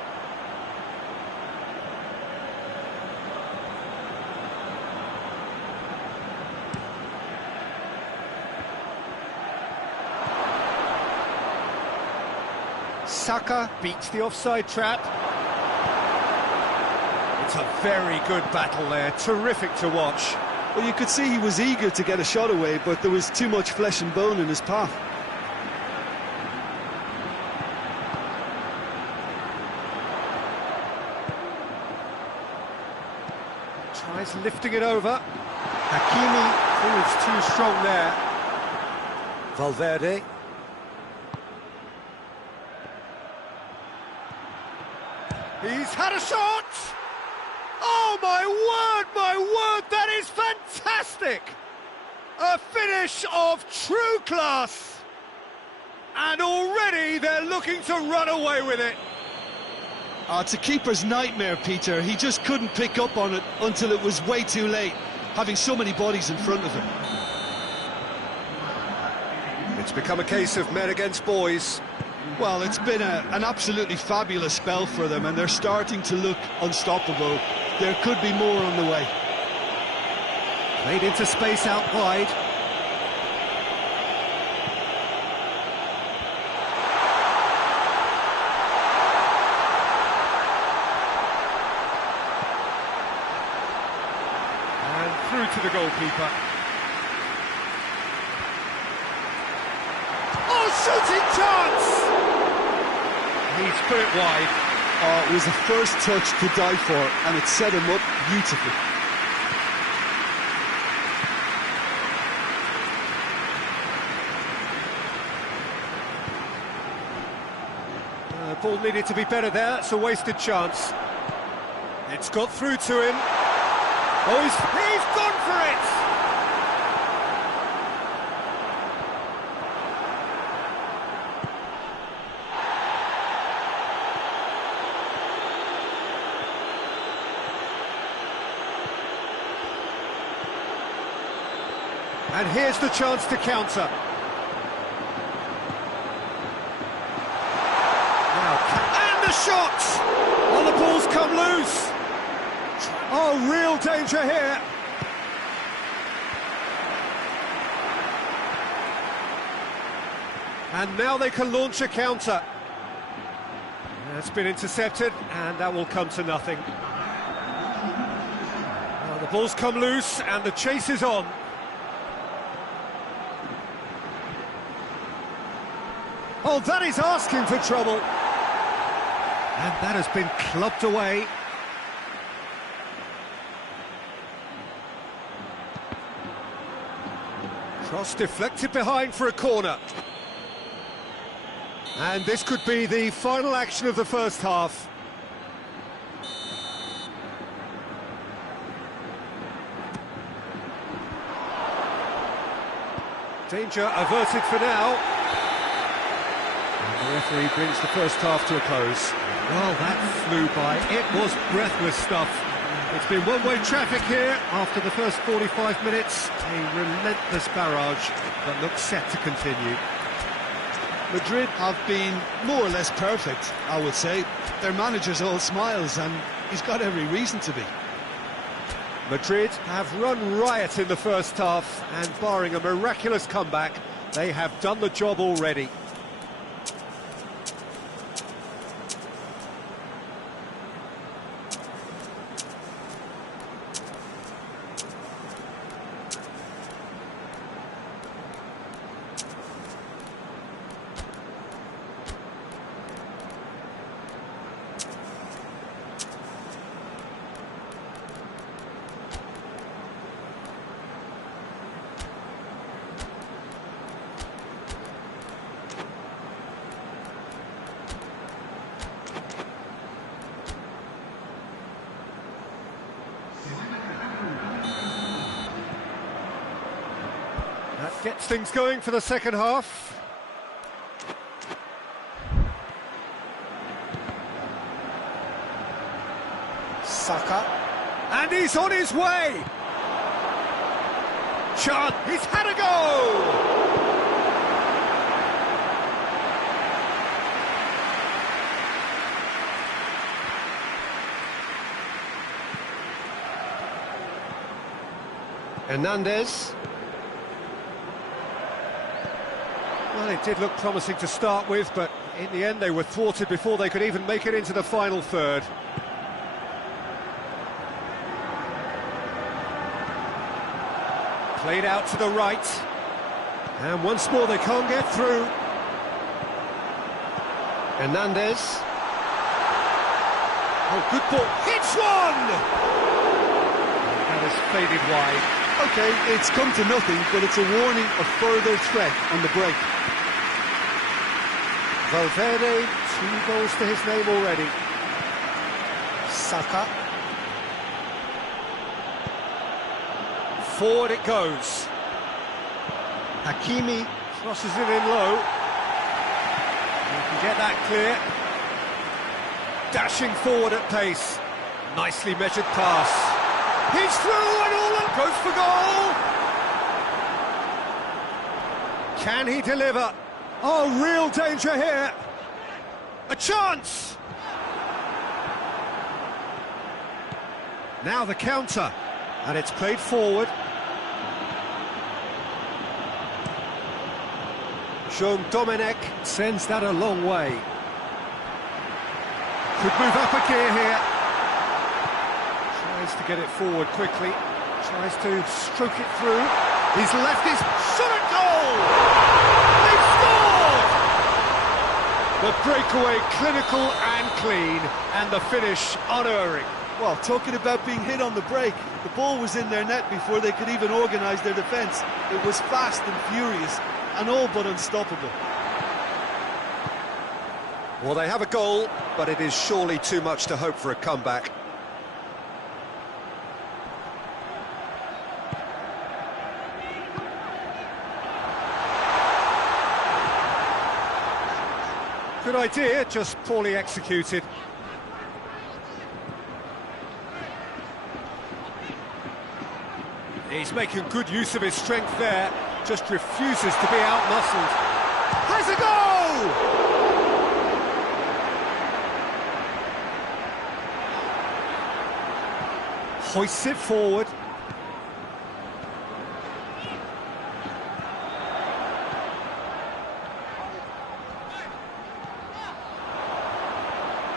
Saka beats the offside trap. It's a very good battle there, terrific to watch. Well, you could see he was eager to get a shot away, but there was too much flesh and bone in his path. Tries lifting it over. Hakimi proves too strong there. Valverde. He's had a shot! Oh, my word, that is fantastic! A finish of true class! And already they're looking to run away with it. It's a keeper's nightmare, Peter. He just couldn't pick up on it until it was way too late, having so many bodies in front of him. It's become a case of men against boys. Well, it's been an absolutely fabulous spell for them, and they're starting to look unstoppable. There could be more on the way. Played into space out wide. And through to the goalkeeper. Oh, shooting chance! He's put it wide. Oh, it was the first touch to die for, and it set him up beautifully. Ball needed to be better there. It's a wasted chance. It's got through to him. Oh, he's gone for it! And here's the chance to counter. And the shot! Oh, the ball's come loose. Oh, real danger here. And now they can launch a counter. That's been intercepted, and that will come to nothing. Well, the ball's come loose, and the chase is on. Oh, that is asking for trouble. And that has been clubbed away. Cross deflected behind for a corner. And this could be the final action of the first half. Danger averted for now. The referee brings the first half to a close. Well, that flew by. It was breathless stuff. It's been one-way traffic here after the first 45 minutes. A relentless barrage that looks set to continue. Madrid have been more or less perfect, I would say. Their manager's all smiles, and he's got every reason to be. Madrid have run riot in the first half, and barring a miraculous comeback, they have done the job already. Gets things going for the second half. Saka. And he's on his way! Chán, he's had a go! Hernandez. Well, it did look promising to start with, but in the end they were thwarted before they could even make it into the final third. Played out to the right. And once more they can't get through. Hernandez. Oh, good ball. Hits one! That has faded wide. OK, it's come to nothing, but it's a warning of further threat on the break. Valverde, 2 goals to his name already. Saka. Forward it goes. Hakimi crosses it in low. You can get that clear. Dashing forward at pace. Nicely measured pass. He's through and all up goes for goal. Can he deliver? Oh, real danger here. A chance. Now the counter. And it's played forward. Jean Domenech sends that a long way. Could move up a gear here. Tries to get it forward quickly. Tries to stroke it through. He's left his shot at goal! They've scored! The breakaway clinical and clean, and the finish unerring. Well, talking about being hit on the break, the ball was in their net before they could even organise their defence. It was fast and furious, and all but unstoppable. Well, they have a goal, but it is surely too much to hope for a comeback. Good idea, just poorly executed. He's making good use of his strength there, just refuses to be out-muscled. Has a go! Hoists it forward.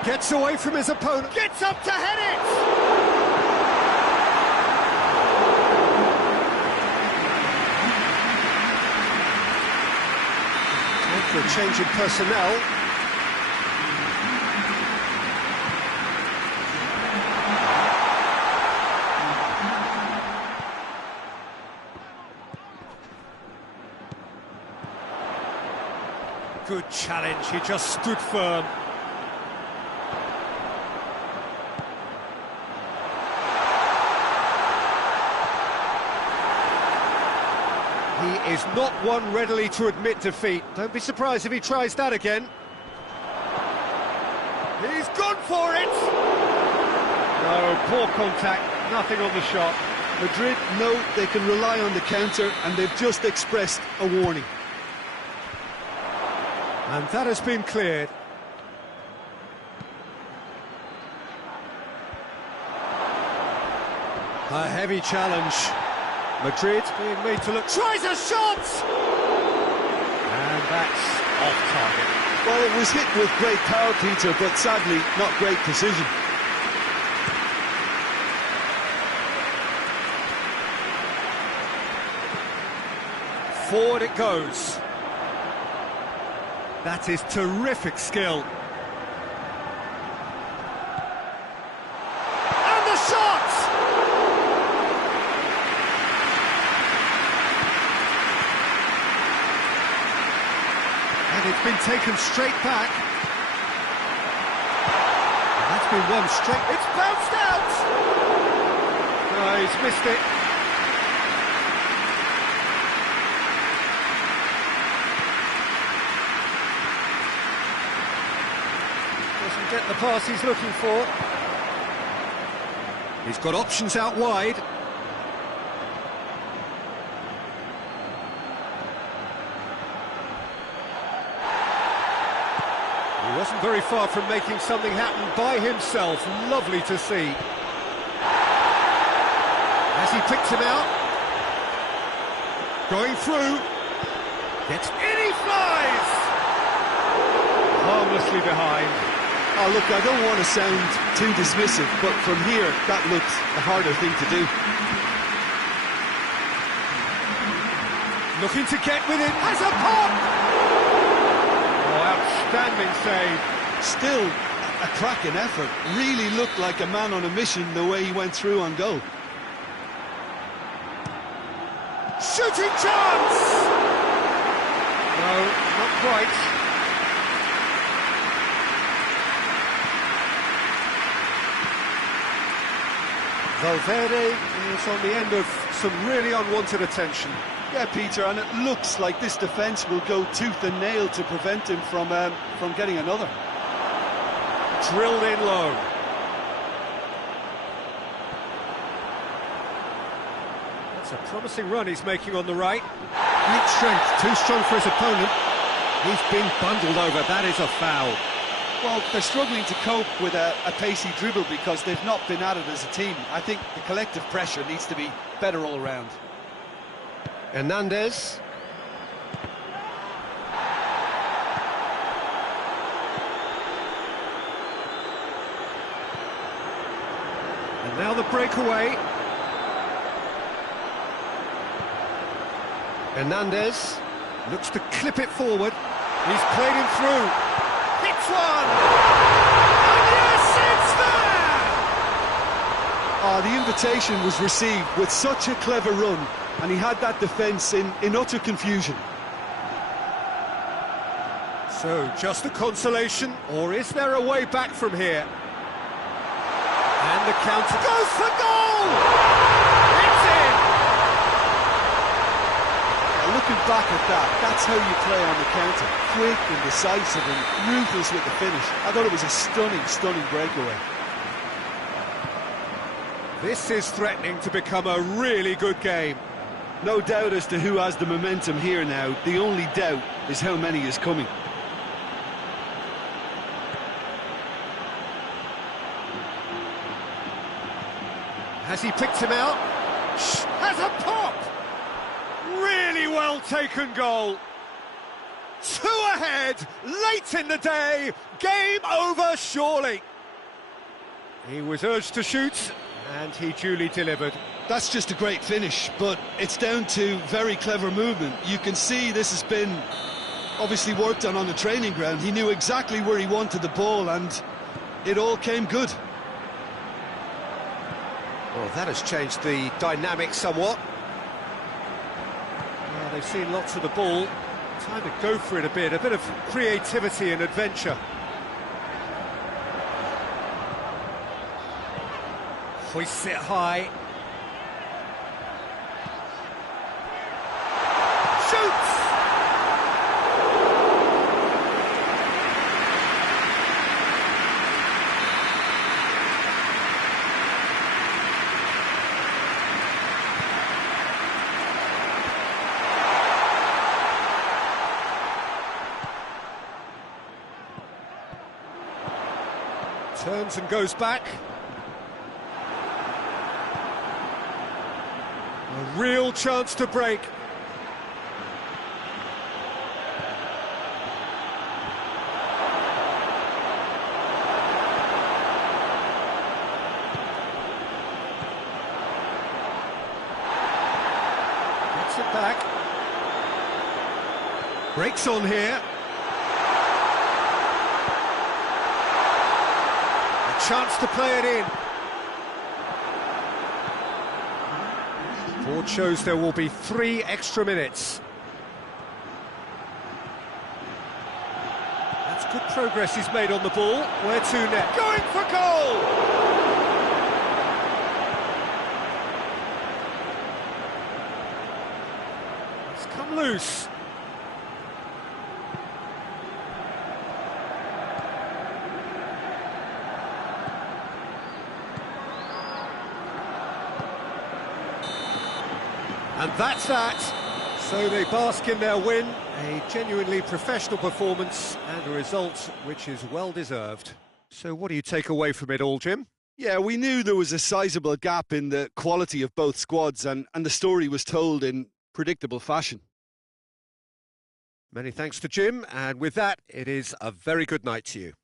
Gets away from his opponent, gets up to head it! For a change in personnel. Good challenge, he just stood firm. He is not one readily to admit defeat. Don't be surprised if he tries that again. He's gone for it! No, poor contact, nothing on the shot. Madrid know they can rely on the counter, and they've just expressed a warning. And that has been cleared. A heavy challenge. Madrid being made to look, tries a shot! And that's off target. Well, it was hit with great power, Peter, but sadly, not great precision. Forward it goes. That is terrific skill. And the shot! And it's been taken straight back. And that's been one straight. It's bounced out! No, he's missed it. get the pass he's looking for. He's got options out wide. He wasn't very far from making something happen by himself. Lovely to see. Has he picked him out? Going through. Gets in, he flies! Harmlessly behind. Oh, look, I don't want to sound too dismissive, but from here, that looks the harder thing to do. Looking to get within, has a pop! Oh, outstanding save. Still a cracking effort. Really looked like a man on a mission the way he went through on goal. Shooting chance! No, not quite. Valverde is on the end of some really unwanted attention. Yeah, Peter, and it looks like this defence will go tooth and nail to prevent him from getting another. Drilled in low. That's a promising run he's making on the right. Great strength, too strong for his opponent. He's been bundled over, that is a foul. Well, they're struggling to cope with a pacey dribble because they've not been at it as a team. I think the collective pressure needs to be better all around. Hernandez. And now the breakaway. Hernandez looks to clip it forward. He's played him through. Hits one! And yes, it's there! Oh, the invitation was received with such a clever run, and he had that defence in utter confusion. So, just a consolation, or is there a way back from here? And the counter goes for goal! It's in! Looking back at that, that's how you play on the counter. Quick and decisive and ruthless with the finish. I thought it was a stunning, stunning breakaway. This is threatening to become a really good game. No doubt as to who has the momentum here now. The only doubt is how many is coming. Has he picked him out? Has a pop! Really well taken goal. 2 ahead, late in the day, game over surely. He was urged to shoot, and he duly delivered. That's just a great finish, but it's down to very clever movement. You can see this has been obviously worked on the training ground. He knew exactly where he wanted the ball, and it all came good. Well, that has changed the dynamic somewhat. Well, they've seen lots of the ball. Time to go for it a bit of creativity and adventure. Hoists it high. Shoots! Turns and goes back. A real chance to break. Gets it back. Breaks on here. Chance to play it in. Board shows there will be 3 extra minutes. That's good progress he's made on the ball. Where to net? Going for goal! It's come loose. And that's that. So they bask in their win, a genuinely professional performance and a result which is well deserved. So what do you take away from it all, Jim? Yeah, we knew there was a sizable gap in the quality of both squads, and the story was told in predictable fashion. Many thanks to Jim, and with that, it is a very good night to you.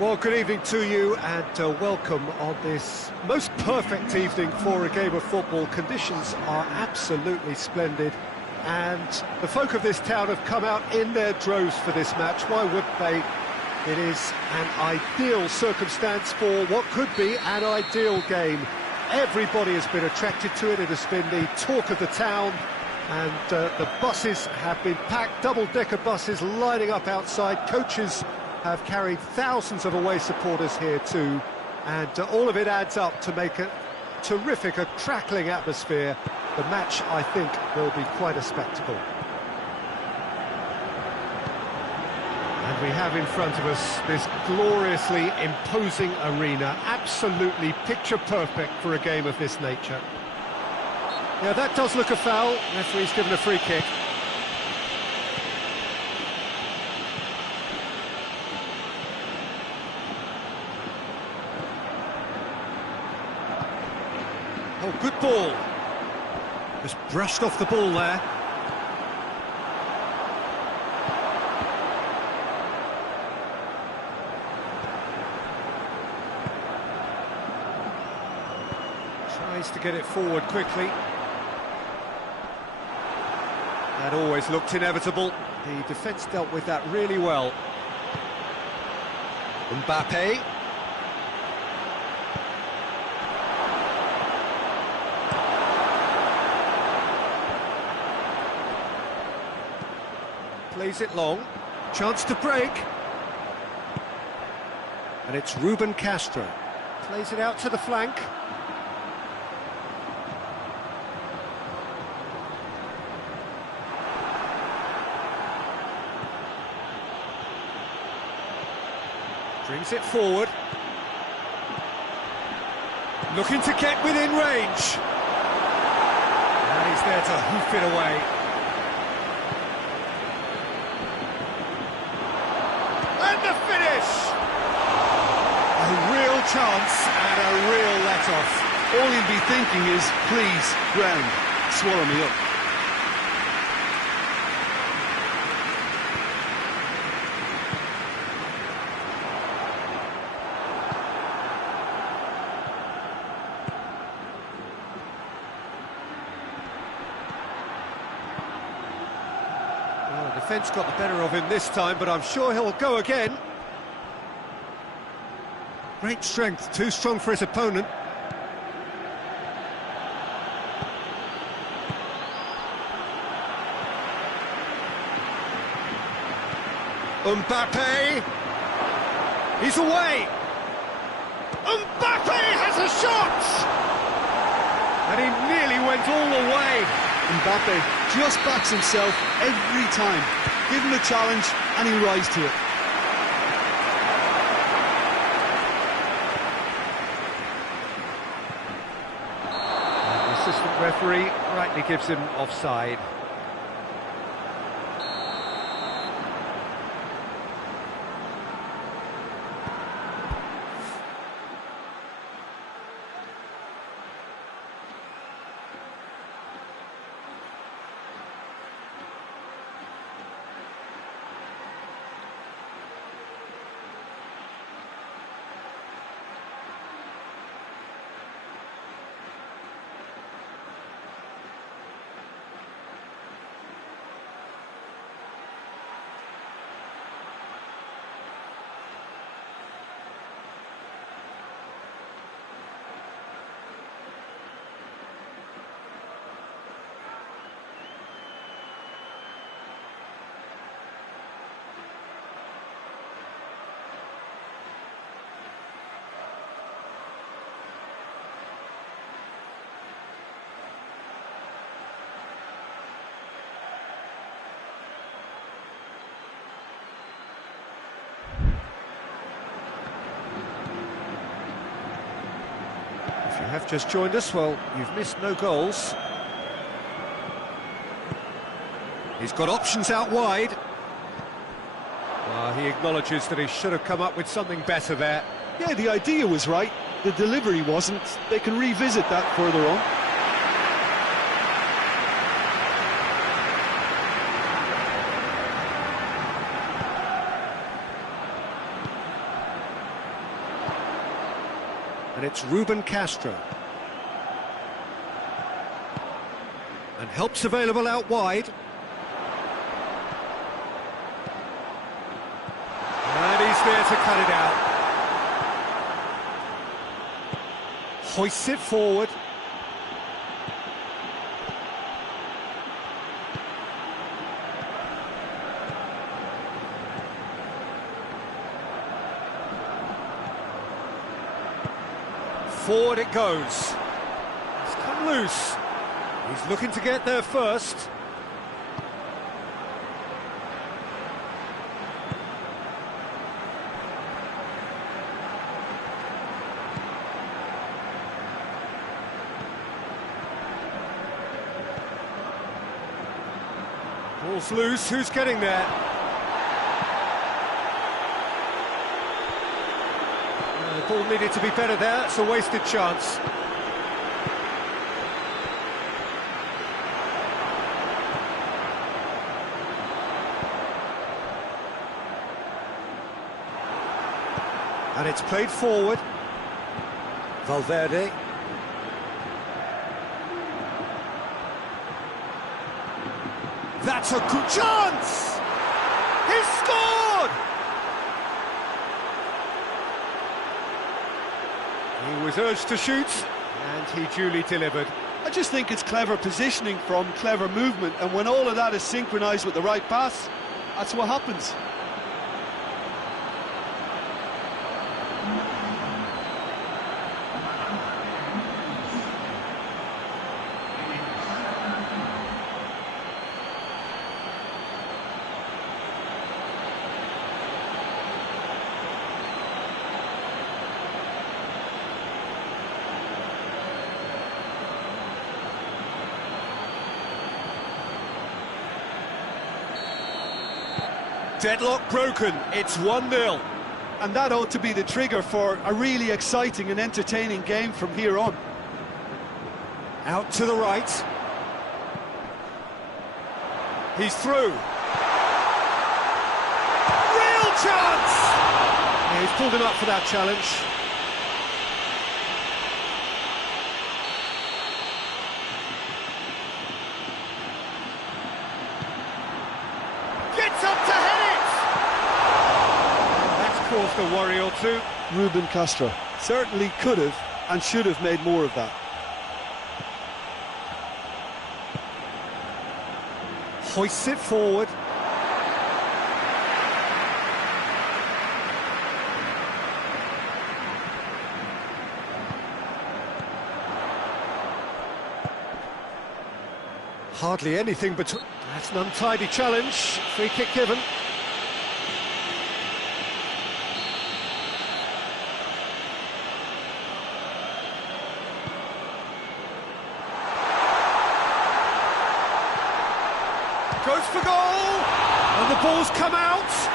Well, good evening to you and welcome on this most perfect evening for a game of football. Conditions are absolutely splendid and the folk of this town have come out in their droves for this match. Why wouldn't they? It is an ideal circumstance for what could be an ideal game. Everybody has been attracted to it. It has been the talk of the town. And the buses have been packed, double-decker buses lining up outside. Coaches have carried thousands of away supporters here too, and all of it adds up to make a terrific, a crackling atmosphere. The match, I think, will be quite a spectacle. And we have in front of us this gloriously imposing arena, absolutely picture-perfect for a game of this nature. Yeah, that does look a foul. Referee's given a free kick. Oh, good ball. Just brushed off the ball there. Tries to get it forward quickly. That always looked inevitable. The defence dealt with that really well. Mbappe. Plays it long. Chance to break. And it's Ruben Castro. Plays it out to the flank. Brings it forward. Looking to get within range. And he's there to hoof it away. And the finish! A real chance and a real let-off. All you'd be thinking is, please, ground, swallow me up. The defence got the better of him this time, but I'm sure he'll go again. Great strength, too strong for his opponent. Mbappe! He's away! Mbappe has a shot! And he nearly went all the way. Mbappe just backs himself every time. Give him a challenge and he'll rise to it. And the assistant referee rightly gives him offside. If you have just joined us, well, you've missed no goals. He's got options out wide. He acknowledges that he should have come up with something better there. Yeah, the idea was right, the delivery wasn't. They can revisit that further on. And it's Ruben Castro. And help's available out wide. And he's there to cut it out. Hoists it forward. Forward it goes. It's come loose. He's looking to get there first. Ball's loose, who's getting there? The ball needed to be better there, it's a wasted chance. And it's played forward. Valverde. That's a good chance! He's scored! He was urged to shoot, and he duly delivered. I just think it's clever positioning from clever movement, and when all of that is synchronised with the right pass, that's what happens. Deadlock broken, it's 1-0. And that ought to be the trigger for a really exciting and entertaining game from here on. Out to the right. He's through. Real chance! Yeah, he's pulled him up for that challenge. Gets up to head it! That's caused a worry or two. Ruben Castro certainly could have and should have made more of that. Hoists it forward. Hardly anything between. That's an untidy challenge. Free kick given. Goes for goal, and the ball's come out.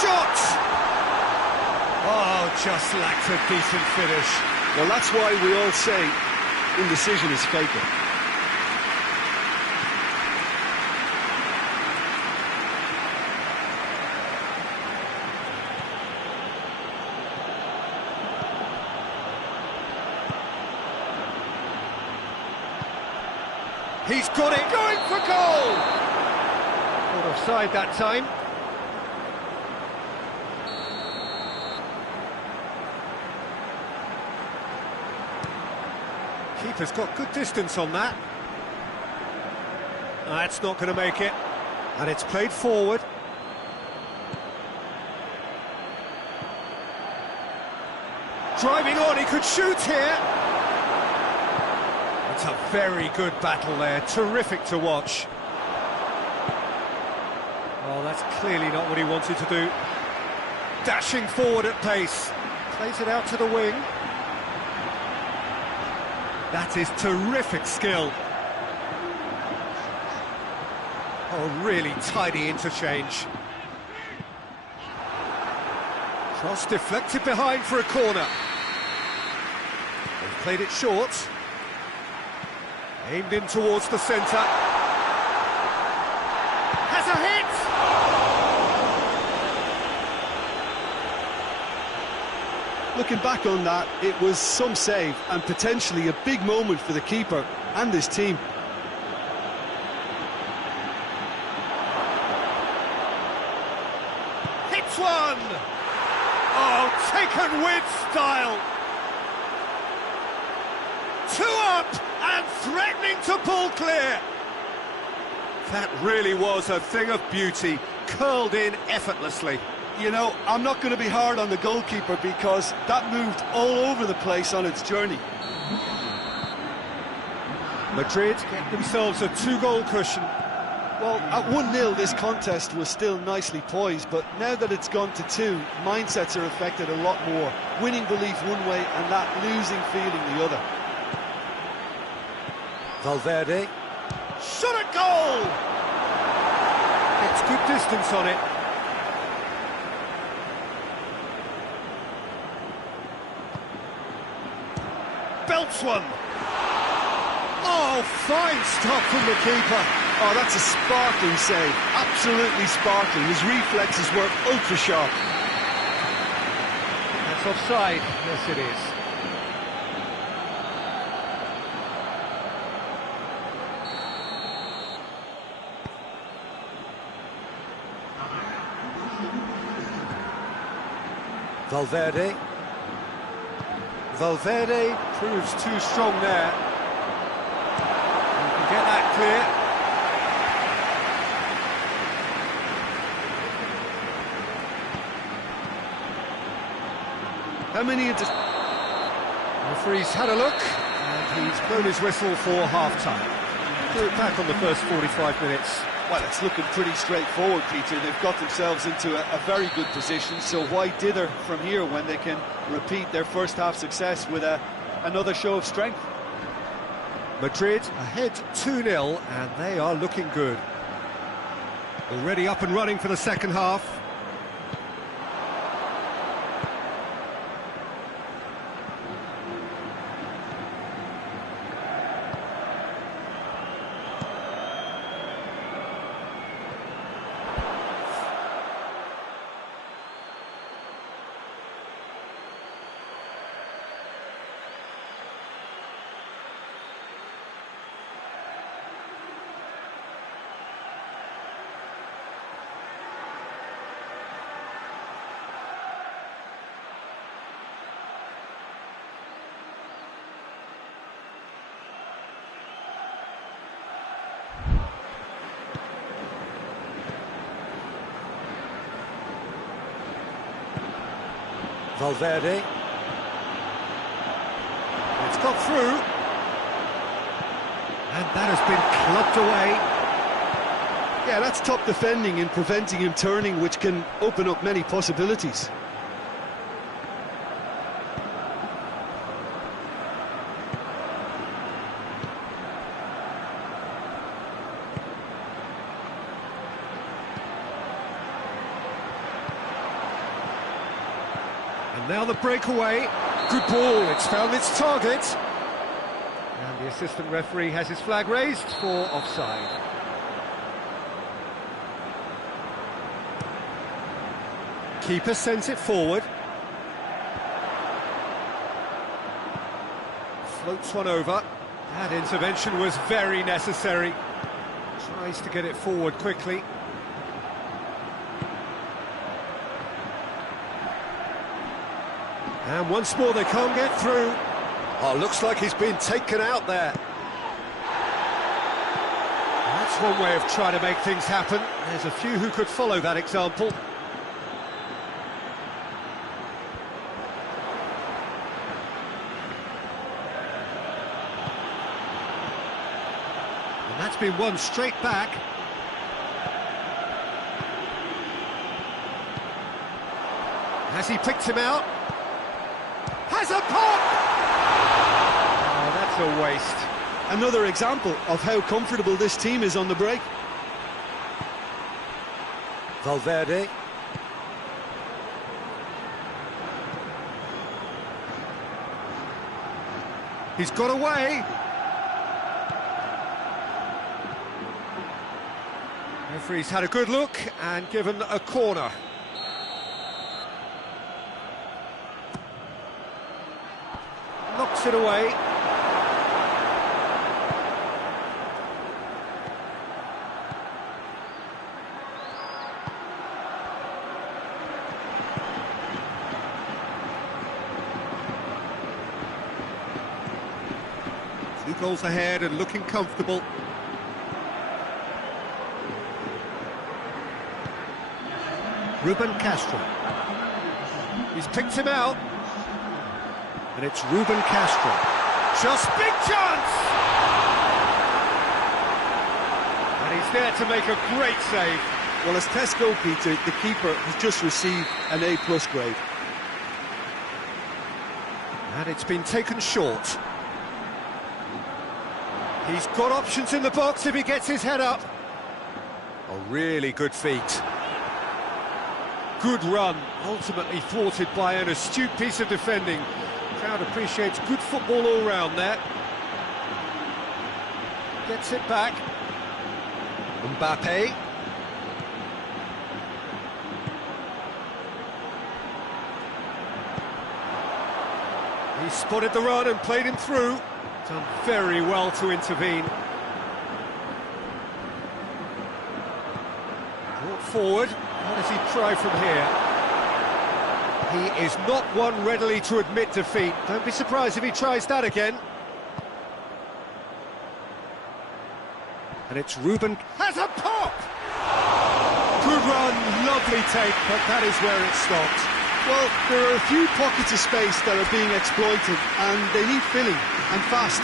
Shot! Oh, just lacked a decent finish. Well, that's why we all say indecision is fatal. He's got it, going for goal! Not offside that time. Keeper's got good distance on that. That's not going to make it. And it's played forward. Driving on, he could shoot here. It's a very good battle there, terrific to watch. Oh, that's clearly not what he wanted to do. Dashing forward at pace. Plays it out to the wing. That is terrific skill. Oh, really tidy interchange. Cross deflected behind for a corner. They've played it short. Aimed in towards the centre. Has a hit! Looking back on that, it was some save and potentially a big moment for the keeper and his team. Hits one! Oh, taken with style! Two up and threatening to pull clear! That really was a thing of beauty, curled in effortlessly. You know, I'm not going to be hard on the goalkeeper because that moved all over the place on its journey. Madrid get themselves a two-goal cushion. Well, at 1-0 this contest was still nicely poised, but now that it's gone to 2, mindsets are affected a lot more. Winning belief one way and that losing feeling the other. Valverde. Shot at goal! It's good distance on it. Belts one. Oh, fine stop from the keeper. Oh, that's a sparkling save, absolutely sparkling. His reflexes were ultra sharp. That's offside. Yes, it is. Valverde. Valverde proves too strong there. You can get that clear. How many... Referee's had a look, and he's blown his whistle for half-time. Do it back on the first 45 minutes. Well, it's looking pretty straightforward, Peter. They've got themselves into a very good position, so why dither from here when they can repeat their first-half success with another show of strength? Madrid ahead 2-0, and they are looking good. Already up and running for the second half. Valverde. It's got through. And that has been clubbed away. Yeah, that's top defending and preventing him turning, which can open up many possibilities. And now the breakaway. Good ball, it's found its target. And the assistant referee has his flag raised for offside. Keeper sends it forward. Floats one over. That intervention was very necessary. Tries to get it forward quickly. And once more they can't get through. Oh, looks like he's been taken out there. That's one way of trying to make things happen. There's a few who could follow that example. And that's been won straight back. Has he picked him out? Has a pop! Oh, that's a waste. Another example of how comfortable this team is on the break. Valverde. He's got away. Referee's had a good look and given a corner. Knocks it away. Two goals ahead and looking comfortable. Ruben Castro. He's picked him out. And it's Ruben Castro. Just big chance! And he's there to make a great save. Well, as test goalkeeper, the keeper has just received an A+ grade. And it's been taken short. He's got options in the box if he gets his head up. A really good feat. Good run, ultimately thwarted by an astute piece of defending. Crowd appreciates good football all round there. Gets it back. Mbappe. He spotted the run and played him through. Done very well to intervene. Brought forward. What does he try from here? He is not one readily to admit defeat. Don't be surprised if he tries that again. And it's Ruben. Has a pop! Good run, lovely take, but that is where it stopped. Well, there are a few pockets of space that are being exploited, and they need filling, and fast.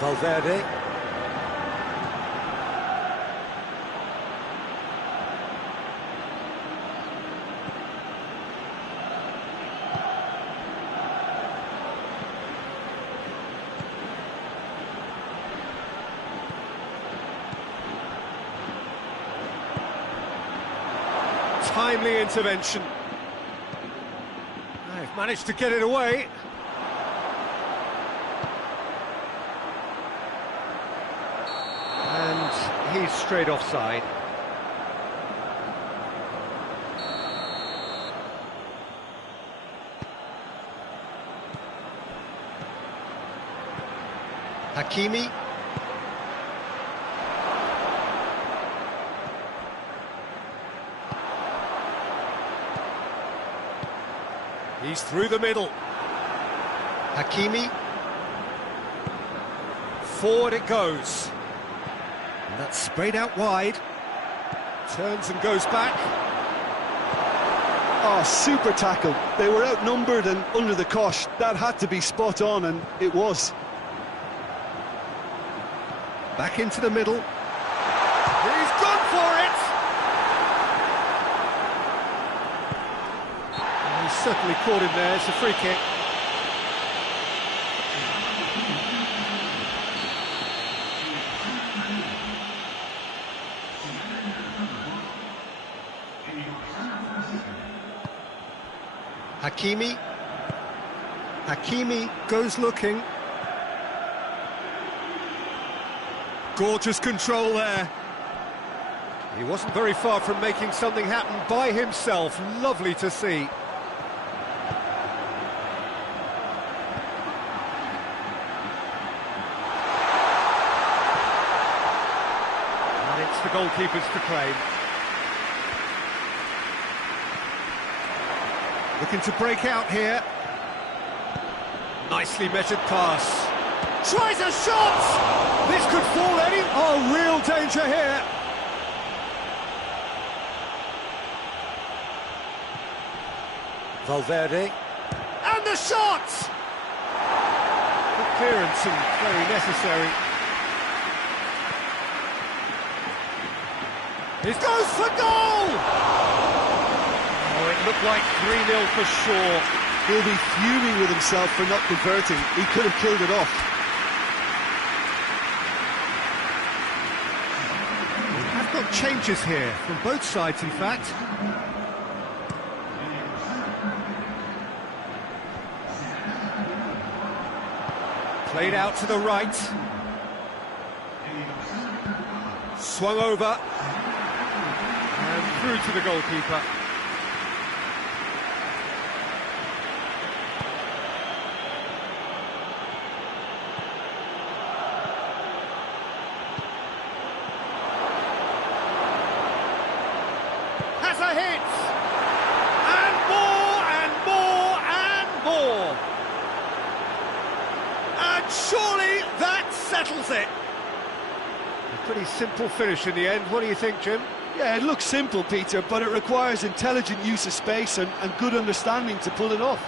Valverde. Timely intervention. They've managed to get it away. And he's straight offside. Hakimi. He's through the middle. Hakimi. Forward it goes. And that's sprayed out wide. Turns and goes back. Oh, super tackle. They were outnumbered and under the cosh. That had to be spot on, and it was. Back into the middle. He's gone for it! He's certainly caught him there. It's a free kick. Hakimi. Hakimi goes looking. Gorgeous control there. He wasn't very far from making something happen by himself. Lovely to see. And it's the goalkeepers to claim. Looking to break out here. Nicely measured pass. Tries a shot! This could fall any... Oh, real danger here. Valverde. And the shot! Good clearance and very necessary. He goes for goal! Oh, it looked like 3-0 for sure. He'll be fuming with himself for not converting. He could have killed it off. I've got changes here, from both sides in fact. Played out to the right. Swung over. And through to the goalkeeper. Has a hit! And more, and more, and more! And surely that settles it! A pretty simple finish in the end. What do you think, Jim? Yeah, it looks simple, Peter, but it requires intelligent use of space and good understanding to pull it off.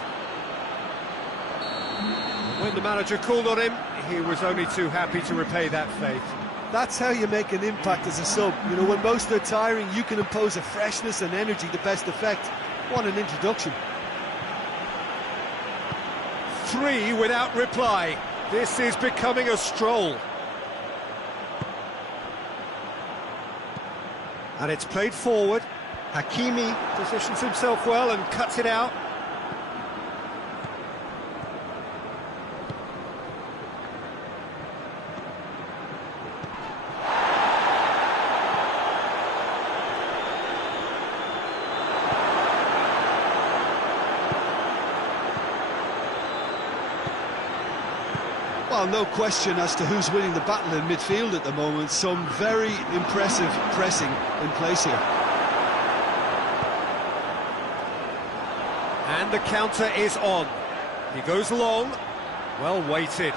When the manager called on him, he was only too happy to repay that faith. That's how you make an impact as a sub. You know, when most are tiring, you can impose a freshness and energy to best effect. What an introduction. 3 without reply. This is becoming a stroll. And it's played forward. Hakimi positions himself well and cuts it out. Well, no question as to who's winning the battle in midfield at the moment. Some very impressive pressing in place here. And the counter is on. He goes long. Well weighted.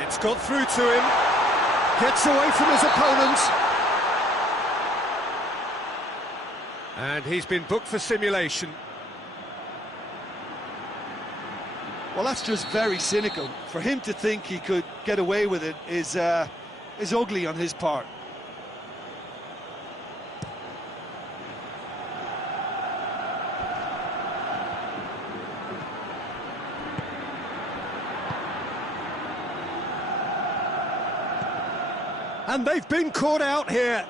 It's got through to him. Gets away from his opponent. And he's been booked for simulation. Well, that's just very cynical. For him to think he could get away with it is ugly on his part. And they've been caught out here.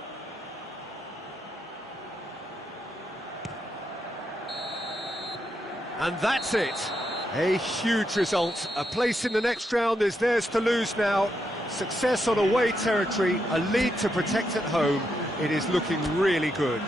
And that's it. A huge result. A place in the next round is theirs to lose now. Success on away territory, a lead to protect at home. It is looking really good.